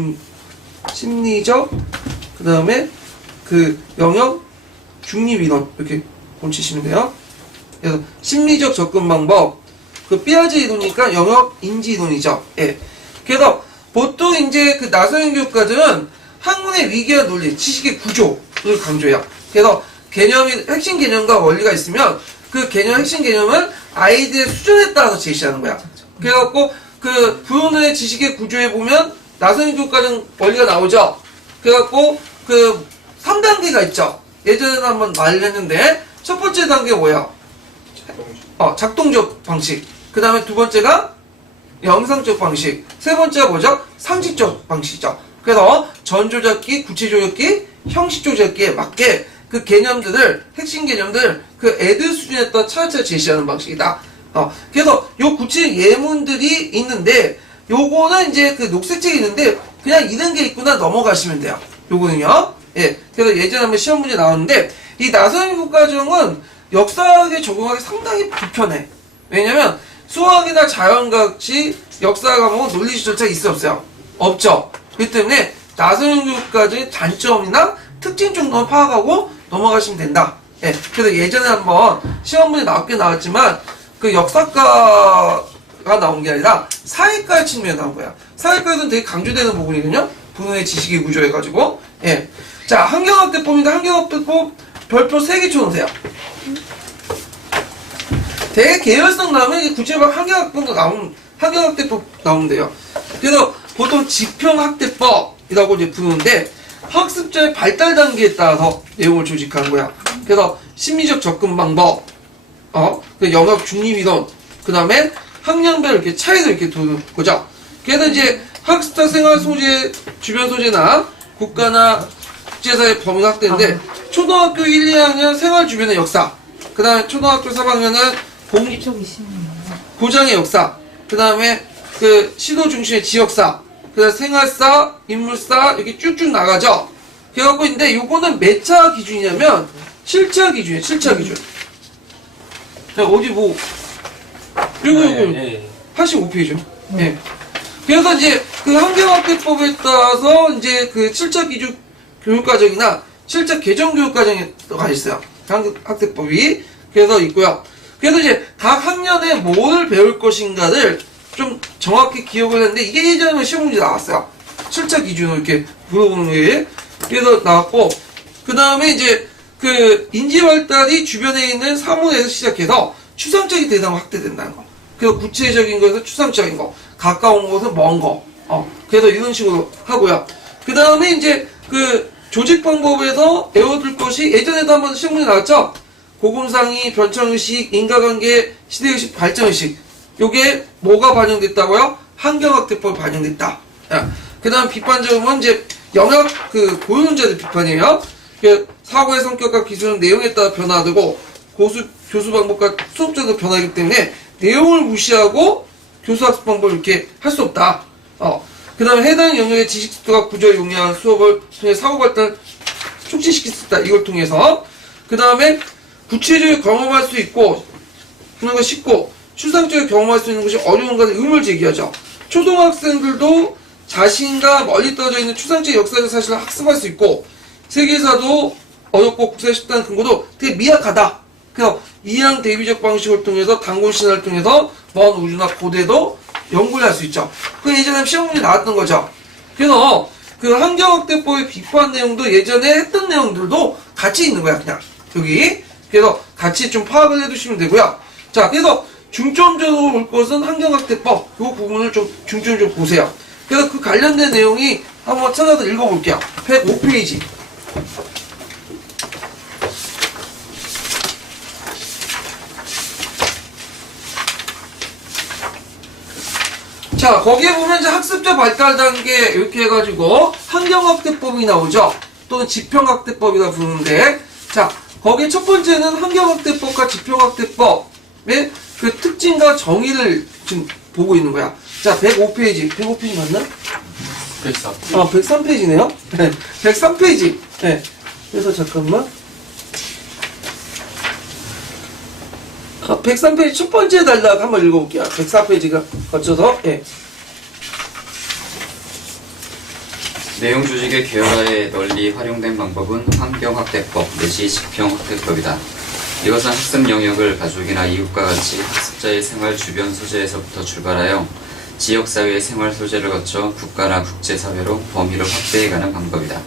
심리적, 그 다음에 그 영역 중립이론 이렇게 곤치시면 돼요. 그래서 심리적 접근 방법, 그 삐아제 이론이니까 영역 인지 이론이죠. 예. 그래서 보통 이제 그 나선형 교육과정은 학문의 위계와 논리, 지식의 구조를 강조해요. 그래서 핵심 개념과 원리가 있으면 그 핵심 개념을 아이들의 수준에 따라서 제시하는 거야. 그래갖고 그 부연의 지식의 구조에 보면 나선형 교육과정 원리가 나오죠. 그래갖고 그 3단계가 있죠. 예전에는 한번 말을 했는데 첫 번째 단계가 뭐야? 작동적 방식. 그 다음에 두 번째가 영상적 방식. 세 번째가 뭐죠? 상식적 방식이죠. 그래서 전조잡기, 구체조잡기, 형식조잡기에 맞게 그 개념들을, 핵심 개념들, 그 애들 수준에 따라 차차차차 제시하는 방식이다. 그래서 요 구체 예문들이 있는데, 요거는 이제 그 녹색책이 있는데, 그냥 이런 게 있구나 넘어가시면 돼요. 요거는요. 예. 그래서 예전에 한번 시험 문제 나왔는데, 이 나선형 교육과정은 역사학에 적용하기 상당히 불편해. 왜냐면, 수학이나 자연과같이 역사 과목은 논리적 절차가 있어 없어요? 없죠. 그렇기 때문에 나선형 교육과정의 단점이나 특징 정도만 파악하고 넘어가시면 된다. 예. 그래서 예전에 한번 시험 문제 나왔긴 나왔지만 그 역사과가 나온 게 아니라 사회과의 측면에 나온 거야. 사회과에서는 되게 강조되는 부분이거든요. 분의 지식의 구조해가지고. 예. 자, 환경학대법인데 환경학대법 별표 3개 쳐놓으세요. 되게 계열성 나오면 구체적 환경학대법 나오면 돼요. 그래서 보통 지평학대법이라고 이제 부르는데 학습자의 발달 단계에 따라서 내용을 조직하는 거야. 그래서 심리적 접근 방법, 그 영역 중립이론, 그 다음에 학년별 이렇게 차이를 이렇게 두는 거죠. 그래서 이제 학습자 생활 소재, 주변 소재나 국가나 국제사회 범위가 확대인데 초등학교 1, 2학년 생활 주변의 역사, 그 다음에 초등학교 3학년은 고장의 역사, 그 다음에 그 시도 중심의 지역사, 그 다음에 생활사, 인물사, 이렇게 쭉쭉 나가죠? 그래갖고 있는데, 요거는 몇 차 기준이냐면, 7차 기준이에요, 7차 기준. 자, 어디 뭐, 요거, 85페이지요. 예. 그래서 이제, 그 환경학대법에 따라서, 이제 그 7차 교육과정이나 실제 개정교육과정이 있어요. 한국학대법이. 그래서 있고요. 그래서 이제 각 학년에 뭘 배울 것인가를 좀 정확히 기억을 했는데 이게 예전에 시험 문제 나왔어요. 실차 기준으로 이렇게 물어보는 거예요. 그래서 나왔고 그 다음에 이제 그 인지발달이 주변에 있는 사물에서 시작해서 추상적인 대상으로 확대된다는 거. 그래서 구체적인 거에서 추상적인 거, 가까운 것은 먼 거. 그래서 이런 식으로 하고요. 그 다음에 이제 그 조직 방법에서 배워둘 것이 예전에도 한번 시험 문제 나왔죠. 고금상의, 변천의식, 인과관계, 시대의식, 발전의식. 요게 뭐가 반영됐다고요? 환경학대법이 반영됐다. 그 다음 비판적으로는 이제 영역 그 고유론자들 비판이에요. 사고의 성격과 기술은 내용에 따라 변화되고 교수 방법과 수업자도 변하기 때문에 내용을 무시하고 교수 학습 방법을 이렇게 할 수 없다. 그 다음에 해당 영역의 지식 습도가 구조 용이한 수업을 통해 사고 발달을 촉진시킬 수 있다. 이걸 통해서. 그 다음에 구체적으로 경험할 수 있고 그런 거 쉽고 추상적으로 경험할 수 있는 것이 어려운 것에 의문을 제기하죠. 초등학생들도 자신과 멀리 떨어져 있는 추상적 역사적 사실을 학습할 수 있고 세계사도 어렵고 국사에 쉽다는 근거도 되게 미약하다. 그래서 이양 대비적 방식을 통해서 단골 신화를 통해서 먼 우주나 고대도 연구를 할 수 있죠. 그 예전에 시험 문제 나왔던 거죠. 그래서 그 환경학대법의 비판 내용도 예전에 했던 내용들도 같이 있는 거야, 그냥 여기. 그래서 같이 좀 파악을 해두시면 되고요. 자, 그래서 중점적으로 볼 것은 환경학대법 이 부분을 좀 중점적으로 보세요. 그래서 그 관련된 내용이 한번 찾아서 읽어볼게요. 105페이지. 자, 거기에 보면 이제 학습자 발달 단계 이렇게 해가지고 환경학대법이 나오죠. 또는 지평학대법이라 부르는데, 자, 거기에 첫 번째는 환경학대법과 지평학대법의 그 특징과 정의를 지금 보고 있는 거야. 자, 105페이지. 105페이지 맞나? 104. 103페이지네요. 네, 103페이지. 네. 그래서 잠깐만. 103페이지 첫 번째 단락 한번 읽어볼게요. 104페이지가 거쳐서. 예. 내용 조직의 계열화에 널리 활용된 방법은 환경학대법 내지 지평학대법이다. 이것은 학습 영역을 가족이나 이웃과 같이 학습자의 생활 주변 소재에서부터 출발하여 지역사회의 생활 소재를 거쳐 국가나 국제사회로 범위를 확대해가는 방법이다.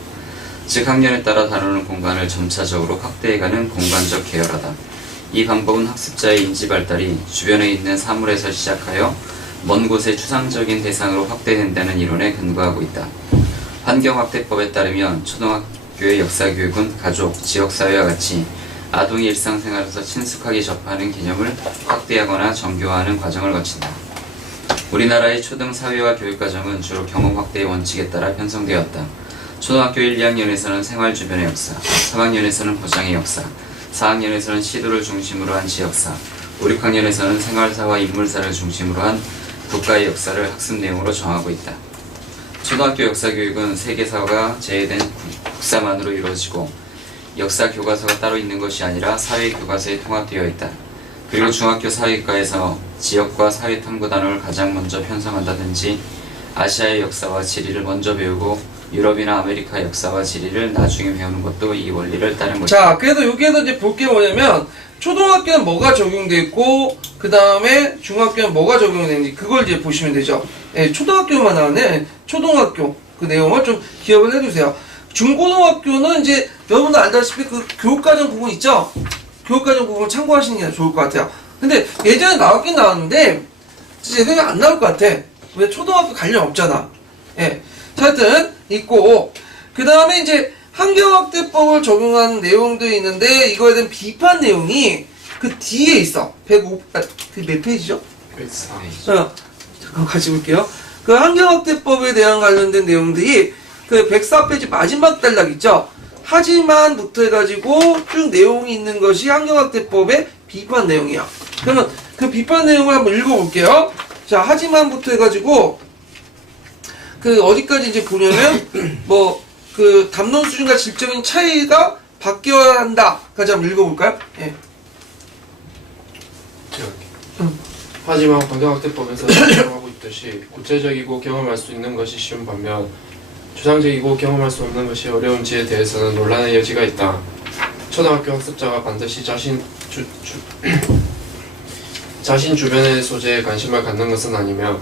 즉 학년에 따라 다루는 공간을 점차적으로 확대해가는 공간적 계열화다. 이 방법은 학습자의 인지 발달이 주변에 있는 사물에서 시작하여 먼 곳의 추상적인 대상으로 확대된다는 이론에 근거하고 있다. 환경학대법에 따르면 초등학교의 역사교육은 가족, 지역사회와 같이 아동이 일상생활에서 친숙하게 접하는 개념을 확대하거나 정교화하는 과정을 거친다. 우리나라의 초등 사회화 교육과정은 주로 경험 확대의 원칙에 따라 편성되었다. 초등학교 1, 2학년에서는 생활 주변의 역사, 3학년에서는 고장의 역사, 4학년에서는 시도를 중심으로 한 지역사, 5, 6학년에서는 생활사와 인물사를 중심으로 한 국가의 역사를 학습 내용으로 정하고 있다. 초등학교 역사교육은 세계사가 제외된 국사만으로 이루어지고 역사 교과서가 따로 있는 것이 아니라 사회 교과서에 통합되어 있다. 그리고 중학교 사회과에서 지역과 사회 탐구 단어를 가장 먼저 편성한다든지 아시아의 역사와 지리를 먼저 배우고 유럽이나 아메리카 역사와 지리를 나중에 배우는 것도 이 원리를 따른 것이다. 자, 그래서 여기에서 이제 볼 게 뭐냐면 초등학교는 뭐가 적용돼 있고 그 다음에 중학교는 뭐가 적용되는지 그걸 이제 보시면 되죠. 예, 초등학교만 나오네. 초등학교 그 내용을 좀 기억을 해두세요. 중고등학교는 이제 여러분들 알다시피 그 교육과정 부분 있죠? 교육과정 부분 참고하시는 게 좋을 것 같아요. 근데 예전에 나왔긴 나왔는데 제 생각에 안 나올 것 같아. 왜 초등학교 관련 없잖아. 예. 하여튼 있고 그 다음에 이제 환경학대법을 적용하는 내용들이 있는데 이거에 대한 비판 내용이 그 뒤에 있어. 105, 그 몇 페이지죠? 104. 잠깐 같이 볼게요. 그 환경학대법에 대한 관련된 내용들이 그 104페이지 마지막 단락 있죠? 하지만부터 해가지고 쭉 내용이 있는 것이 환경학대법의 비판 내용이야. 그러면 그 비판 내용을 한번 읽어볼게요. 자, 하지만부터 해가지고 그 어디까지 이제 보냐면 뭐 그 담론 수준과 질적인 차이가 바뀌어야 한다까지 한번 읽어볼까요? 예. 하지만 환경학대법에서 설명하고 있듯이 구체적이고 경험할 수 있는 것이 쉬운 반면 주장적이고 경험할 수 없는 것이 어려운지에 대해서는 논란의 여지가 있다. 초등학교 학습자가 반드시 자신 주변의 소재에 관심을 갖는 것은 아니며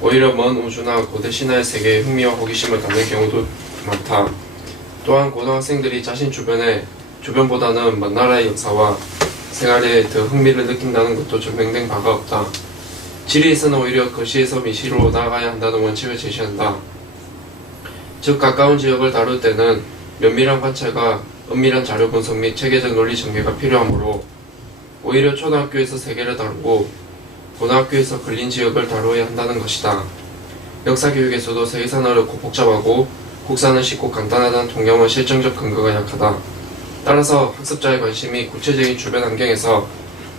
오히려 먼 우주나 고대 신화의 세계에 흥미와 호기심을 갖는 경우도 많다. 또한 고등학생들이 자신 주변보다는 먼 나라의 역사와 생활에 더 흥미를 느낀다는 것도 증명된 바가 없다. 지리에서는 오히려 거시에서 미시로 나아가야 한다는 원칙을 제시한다. 즉 가까운 지역을 다룰 때는 면밀한 관찰과 은밀한 자료 분석 및 체계적 논리 전개가 필요하므로 오히려 초등학교에서 세계를 다루고 고등학교에서 걸린 지역을 다루어야 한다는 것이다. 역사 교육에서도 세계사는 어렵고 복잡하고 국사는 쉽고 간단하다는 통념은 실증적 근거가 약하다. 따라서 학습자의 관심이 구체적인 주변 환경에서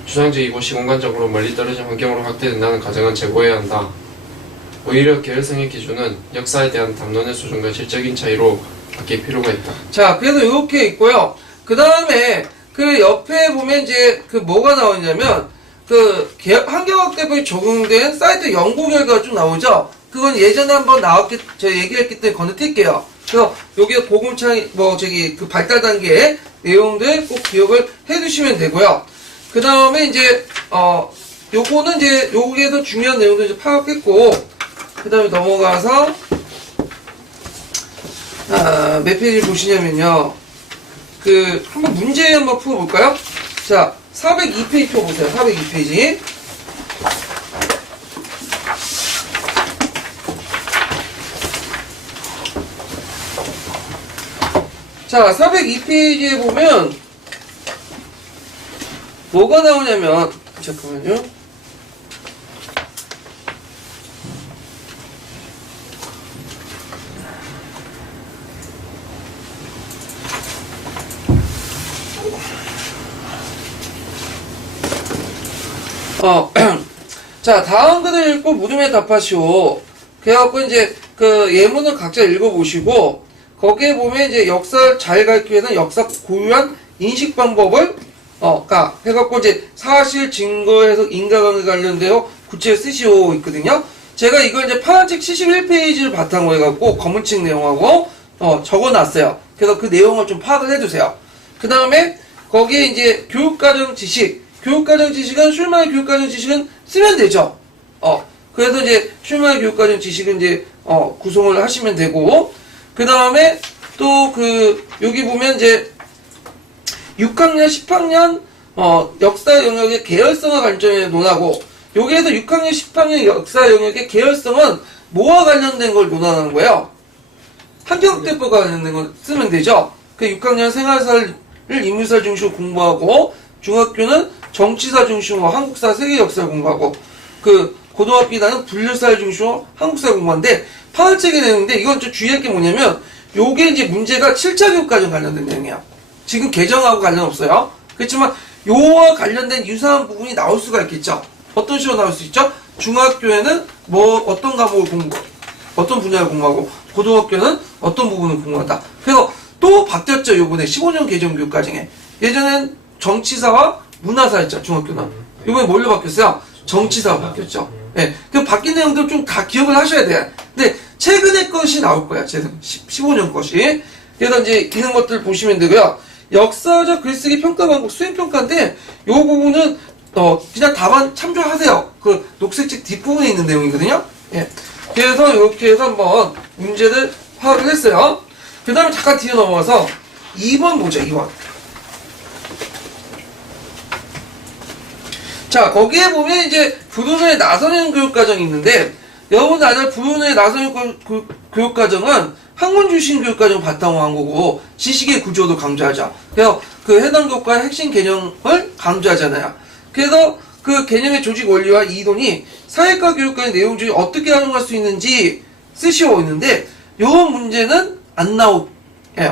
추상적이고 시공간적으로 멀리 떨어진 환경으로 확대된다는 가정은 제고해야 한다. 오히려 계열성의 기준은 역사에 대한 담론의 수준과 질적인 차이로 바뀔 필요가 있다. 자, 그래서 이렇게 있고요. 그 다음에 그 옆에 보면 이제 그 뭐가 나오냐면 그 환경학대법이 적용된 사이트 연구 결과가 좀 나오죠. 그건 예전에 한번 제가 얘기했기 때문에 건너뛸게요. 그래서 여기 보금창 그 발달 단계의 내용들 꼭 기억을 해두시면 되고요. 그 다음에 이제 요거는 이제 여기에서 중요한 내용들 이제 파악했고, 그 다음에 넘어가서 몇 페이지 보시냐면요. 한번 문제 한번 풀어볼까요? 자, 402페이지 펴보세요. 402페이지. 자, 402페이지에 보면 뭐가 나오냐면, 잠깐만요. 자, 다음 글을 읽고 물음에 답하시오. 그래갖고 이제 그 예문을 각자 읽어보시고, 거기에 보면 이제 역사를 잘 가르치기 위해서는 역사 고유한 인식 방법을, 해갖고 이제 사실, 증거, 해석, 인과관계 관련되어 구체에 쓰시오 있거든요. 제가 이걸 이제 파란색 71페이지를 바탕으로 해갖고 검은색 내용하고, 적어놨어요. 그래서 그 내용을 좀 파악을 해두세요. 그 다음에 거기에 이제 교육과정 지식은 슐마의 교육과정 지식은 쓰면 되죠. 그래서 이제 슐마의 교육과정 지식은 이제 구성을 하시면 되고, 그 다음에 또 여기 보면 이제 6학년, 10학년 역사 영역의 계열성과 관점에 논하고, 여기에서 6학년, 10학년 역사 영역의 계열성은 뭐와 관련된 걸 논하는 거예요? 환경학대법과 관련된 걸 쓰면 되죠. 그 6학년 생활사를 인문사 중심으로 공부하고, 중학교는 정치사 중심으로 한국사, 세계 역사를 공부하고, 고등학교는 분류사를 중심으로 한국사를 공부하는데, 파란색의 내용인데, 이건 좀 주의할 게 뭐냐면, 요게 이제 문제가 7차 교육과정 관련된 내용이야. 지금 개정하고 관련 없어요. 그렇지만, 요와 관련된 유사한 부분이 나올 수가 있겠죠. 어떤 식으로 나올 수 있죠? 중학교에는 어떤 과목을 어떤 분야를 공부하고, 고등학교는 어떤 부분을 공부한다. 그래서 또 바뀌었죠, 요번에 15년 개정 교육과정에. 예전엔 정치사와 문화사였죠, 중학교는. 이번에 뭘로 바뀌었어요? 정치사가 바뀌었죠. 예. 그 바뀐 내용들 좀 다 기억을 하셔야 돼요. 근데 최근의 것이 나올 거야, 15년 것이. 그래서 이제 이런 것들 보시면 되고요. 역사적 글쓰기 평가 방법 수행평가인데, 요 부분은, 그냥 답안 참조하세요. 그 녹색책 뒷부분에 있는 내용이거든요. 예. 그래서 이렇게 해서 한번 문제를 파악을 했어요. 그 다음에 잠깐 뒤에 넘어가서 2번 보죠, 2번. 자, 거기에 보면 이제 불운의 나선형 교육과정이 있는데, 여러분 아는 불운의 나선형 교육과정은 학문주신 교육과정 바탕으로 한 거고, 지식의 구조도 강조하죠. 그래서 그 해당 교과의 핵심 개념을 강조하잖아요. 그래서 그 개념의 조직 원리와 이론이 사회과 교육과의 내용 중에 어떻게 활용할 수 있는지 쓰시오 있는데, 요 문제는 안 나오요.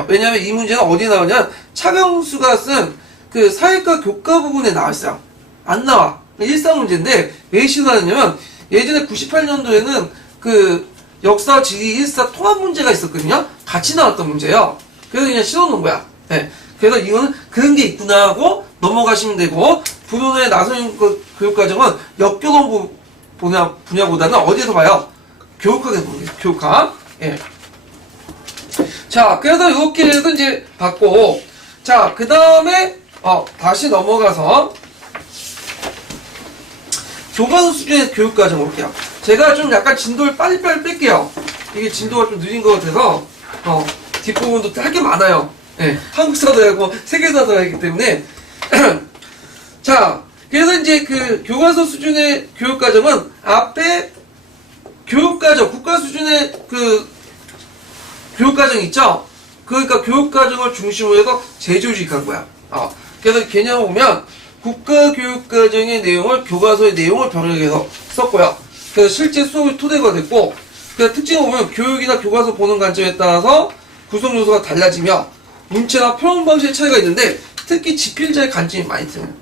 왜냐면 이 문제는 어디 나오냐? 차경수가 쓴 그 사회과 교과 부분에 나왔어요. 안 나와. 일상 문제인데, 왜 시도하냐면, 예전에 98년도에는 그 역사, 지리, 일사 통합 문제가 있었거든요? 같이 나왔던 문제예요. 그래서 그냥 시도놓은 거야. 네. 그래서 이거는 그런 게 있구나 하고 넘어가시면 되고, 불운의 나선형 교육과정은 역교동 분야보다는 어디에서 봐요? 교육학에서 보는 거예요. 교육학. 예. 자, 그래서 이렇게 해서 이제 봤고, 자, 그 다음에, 다시 넘어가서, 교과서 수준의 교육과정 볼게요. 제가 좀 약간 진도를 빨리빨리 뺄게요. 이게 진도가 좀 느린 것 같아서, 뒷부분도 할 게 많아요. 예, 한국사도 하고, 세계사도 하기 때문에. 자, 그래서 이제 그 교과서 수준의 교육과정은 앞에 교육과정, 국가 수준의 그 교육과정 있죠? 그러니까 교육과정을 중심으로 해서 재조직한 거야. 그래서 개념을 보면 국가교육과정의 내용을 교과서의 내용을 병역해서 썼고요. 그래서 실제 수업의 토대가 됐고, 그 특징을 보면 교육이나 교과서 보는 관점에 따라서 구성 요소가 달라지며 문체나 표현 방식의 차이가 있는데 특히 집필자의 관점이 많이 드는.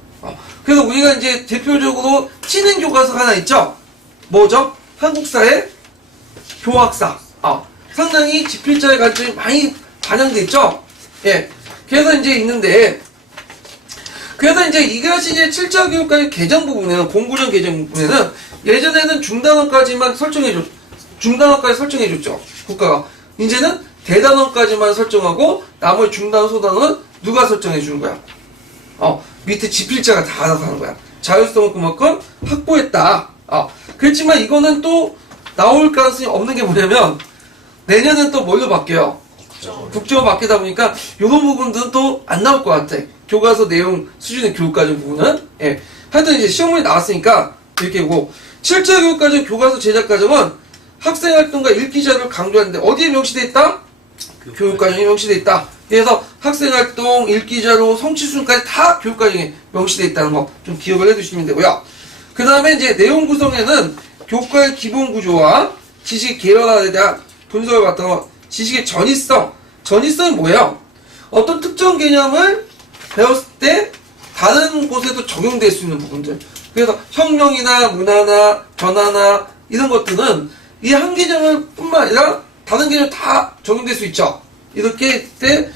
그래서 우리가 이제 대표적으로 치는 교과서가 하나 있죠? 뭐죠? 한국사의 교학사. 상당히 집필자의 관점이 많이 반영돼 있죠? 예. 그래서 이제 있는데, 그래서 이제 이것이 이제 7차 교육과의 개정 부분에는, 공부전 개정 부분에는 예전에는 중단원까지만 중단원까지 설정해줬죠. 국가가. 이제는 대단원까지만 설정하고 나머지 중단, 소단원은 누가 설정해주는 거야? 밑에 집필자가 다 알아서 하는 거야. 자율성을 그만큼 확보했다. 그렇지만 이거는 또 나올 가능성이 없는 게 뭐냐면 내년은 또 뭘로 바뀌어요? 국정으로 바뀌다 보니까 이런 부분들은 또 안 나올 것 같아. 교과서 내용 수준의 교육과정 부분은. 예. 하여튼 이제 시험문이 나왔으니까 이렇게 오고 7차 교육과정 교과서 제작 과정은 학생활동과 읽기 자료를 강조하는데 어디에 명시되어 있다? 교육과정에 명시되어 있다. 그래서 학생활동, 읽기자료, 성취수준까지 다 교육과정에 명시되어 있다는 거 좀 기억을 해두시면 되고요. 그 다음에 이제 내용 구성에는 교과의 기본 구조와 지식 계열화에 대한 분석을 바탕으로 지식의 전이성이 뭐예요? 어떤 특정 개념을 배웠을 때 다른 곳에도 적용될 수 있는 부분들. 그래서 혁명이나 문화나 변화나 이런 것들은 이 한 개념을 뿐만 아니라 다른 개념 다 적용될 수 있죠. 이렇게 할 때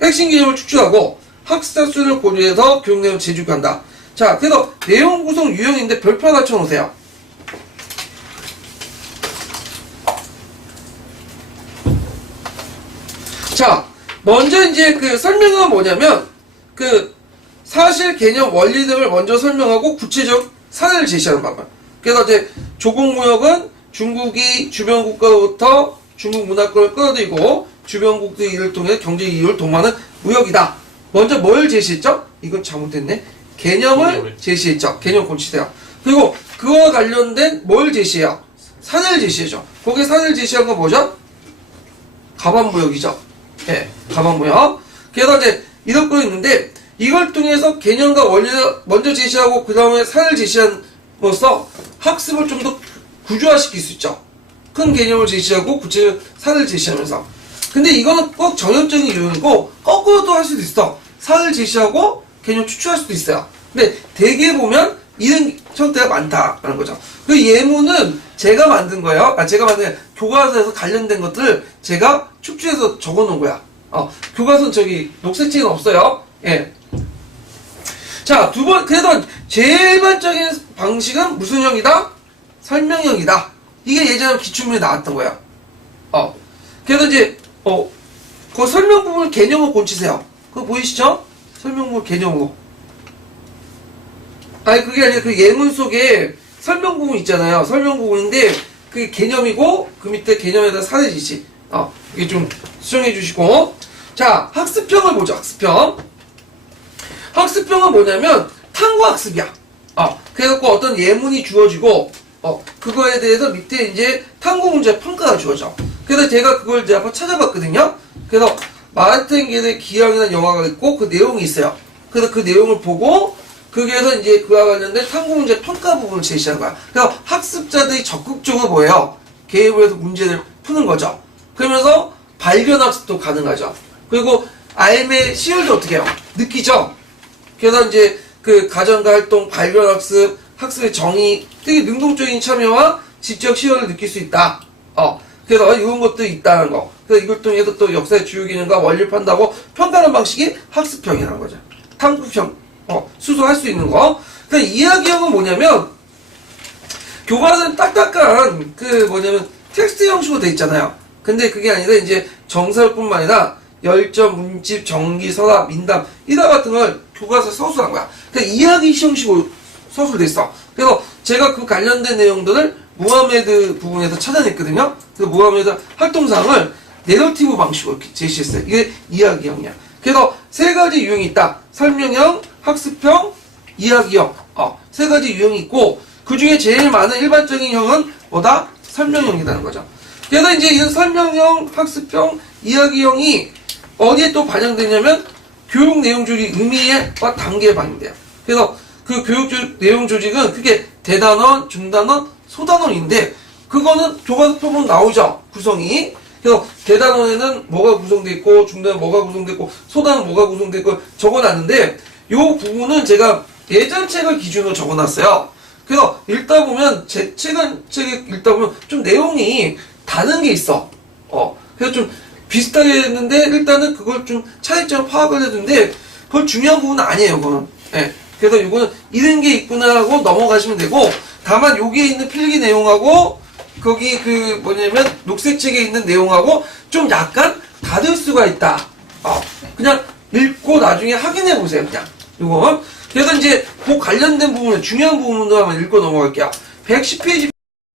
핵심 개념을 축출하고 학습자 수를 고려해서 교육 내용을 재조직한다. 자, 그래서 내용 구성 유형인데 별표 하나 쳐놓으세요. 자, 먼저 이제 그 설명은 뭐냐면 그 사실, 개념, 원리 등을 먼저 설명하고 구체적 사례를 제시하는 방법. 그래서 이제 조공무역은 중국이 주변 국가로부터 중국 문화권을 끌어들이고 주변국들의 이를 통해 경제 이익을 도모하는 무역이다. 먼저 뭘 제시했죠? 이건 잘못됐네. 개념을 제시했죠. 개념 고치세요. 그리고 그와 관련된 뭘 제시해요? 사례를 제시해죠. 거기에 사례를 제시한 건 뭐죠? 가반무역이죠. 예, 가반무역. 그래서 이제 이런 거 있는데 이걸 통해서 개념과 원리를 먼저 제시하고 그 다음에 사례를 제시함으로써 학습을 좀 더 구조화시킬 수 있죠. 큰 개념을 제시하고 구체적 사례를 제시하면서. 근데 이거는 꼭 정형적인 유형이고 거꾸로도 할 수도 있어. 사례를 제시하고 개념 추출할 수도 있어요. 근데 대개 보면 이런 형태가 많다라는 거죠. 그 예문은 제가 만든 거예요. 제가 만든 교과서에서 관련된 것들을 제가 축출해서 적어놓은 거야. 교과서는 저기 녹색책은 없어요. 예. 자, 그래서 제일 일반적인 방식은 무슨 형이다? 설명형이다. 이게 예전에 기출문에 나왔던 거야. 그래서 이제, 그 설명 부분 개념을 고치세요. 그거 보이시죠? 설명 부분 개념으로. 아니, 그게 아니라 그 예문 속에 설명 부분 있잖아요. 설명 부분인데, 그게 개념이고, 그 밑에 개념에 대한 사례 지시. 이게 좀 수정해 주시고. 자, 학습형을 보죠, 학습형. 학습형은 뭐냐면, 탐구학습이야. 그래갖고 어떤 예문이 주어지고, 그거에 대해서 밑에 이제 탐구 문제 평가가 주어져. 그래서 제가 그걸 이제 한번 찾아봤거든요. 그래서 마하텐겔의 기왕이라는 영화가 있고 그 내용이 있어요. 그래서 그 내용을 보고 거기에서 이제 그와 관련된 탐구 문제 평가 부분을 제시하는 거야. 그래서 학습자들이 적극적으로 뭐예요? 개입을 해서 문제를 푸는 거죠. 그러면서 발견학습도 가능하죠. 그리고 알매 시열도 어떻게 해요? 느끼죠? 그래서 이제 그 가정과 활동, 발견학습, 학습의 정의, 되게 능동적인 참여와 지적 시열을 느낄 수 있다. 그래서 이런 것도 있다는 거. 그래서 이걸 통해서 또 역사의 주요 개념과 원리를 판다고 평가하는 방식이 학습형이라는 거죠. 탐구형, 수소할 수 있는 거. 그래서 이야기형은 뭐냐면, 교과서는 딱딱한, 텍스트 형식으로 돼 있잖아요. 근데 그게 아니라 이제 정사뿐만 아니라 열전, 문집, 정기, 서랍, 민담, 이다 같은 걸 교과서에 서술한 거야. 그러니까 이야기 형식으로 서술돼 있어. 그래서 제가 그 관련된 내용들을 무하메드 부분에서 찾아냈거든요. 그 무하메드 활동사항을 내러티브 방식으로 이렇게 제시했어요. 이게 이야기형이야. 그래서 세 가지 유형이 있다. 설명형, 학습형, 이야기형. 세 가지 유형이 있고, 그 중에 제일 많은 일반적인 형은 뭐다? 설명형이라는 거죠. 그래서 이제 이 설명형, 학습형, 이야기형이 어디에 또 반영되냐면 교육 내용 조직 의미와 단계에 반영돼요. 그래서 그 교육 내용 조직은 그게 대단원, 중단원, 소단원인데 그거는 교과서 표본 나오죠. 구성이. 그래서 대단원에는 뭐가 구성되어 있고 중단원 뭐가 구성되어 있고 소단원 뭐가 구성되어 있고 적어놨는데 요 부분은 제가 예전 책을 기준으로 적어놨어요. 그래서 읽다 보면 제 책을 읽다 보면 좀 내용이 다른 게 있어. 그래서 좀 비슷하게 했는데 일단은 그걸 좀 차이점을 파악을 했는데 그걸 중요한 부분은 아니에요. 그거는. 예. 그래서 이거는 이런 게 있구나 하고 넘어가시면 되고 다만 여기에 있는 필기 내용하고 거기 그 뭐냐면 녹색 책에 있는 내용하고 좀 약간 다를 수가 있다. 그냥 읽고 나중에 확인해 보세요. 그냥 이거. 그래서 이제 그 관련된 부분을 중요한 부분도 한번 읽고 넘어갈게요. 110페이지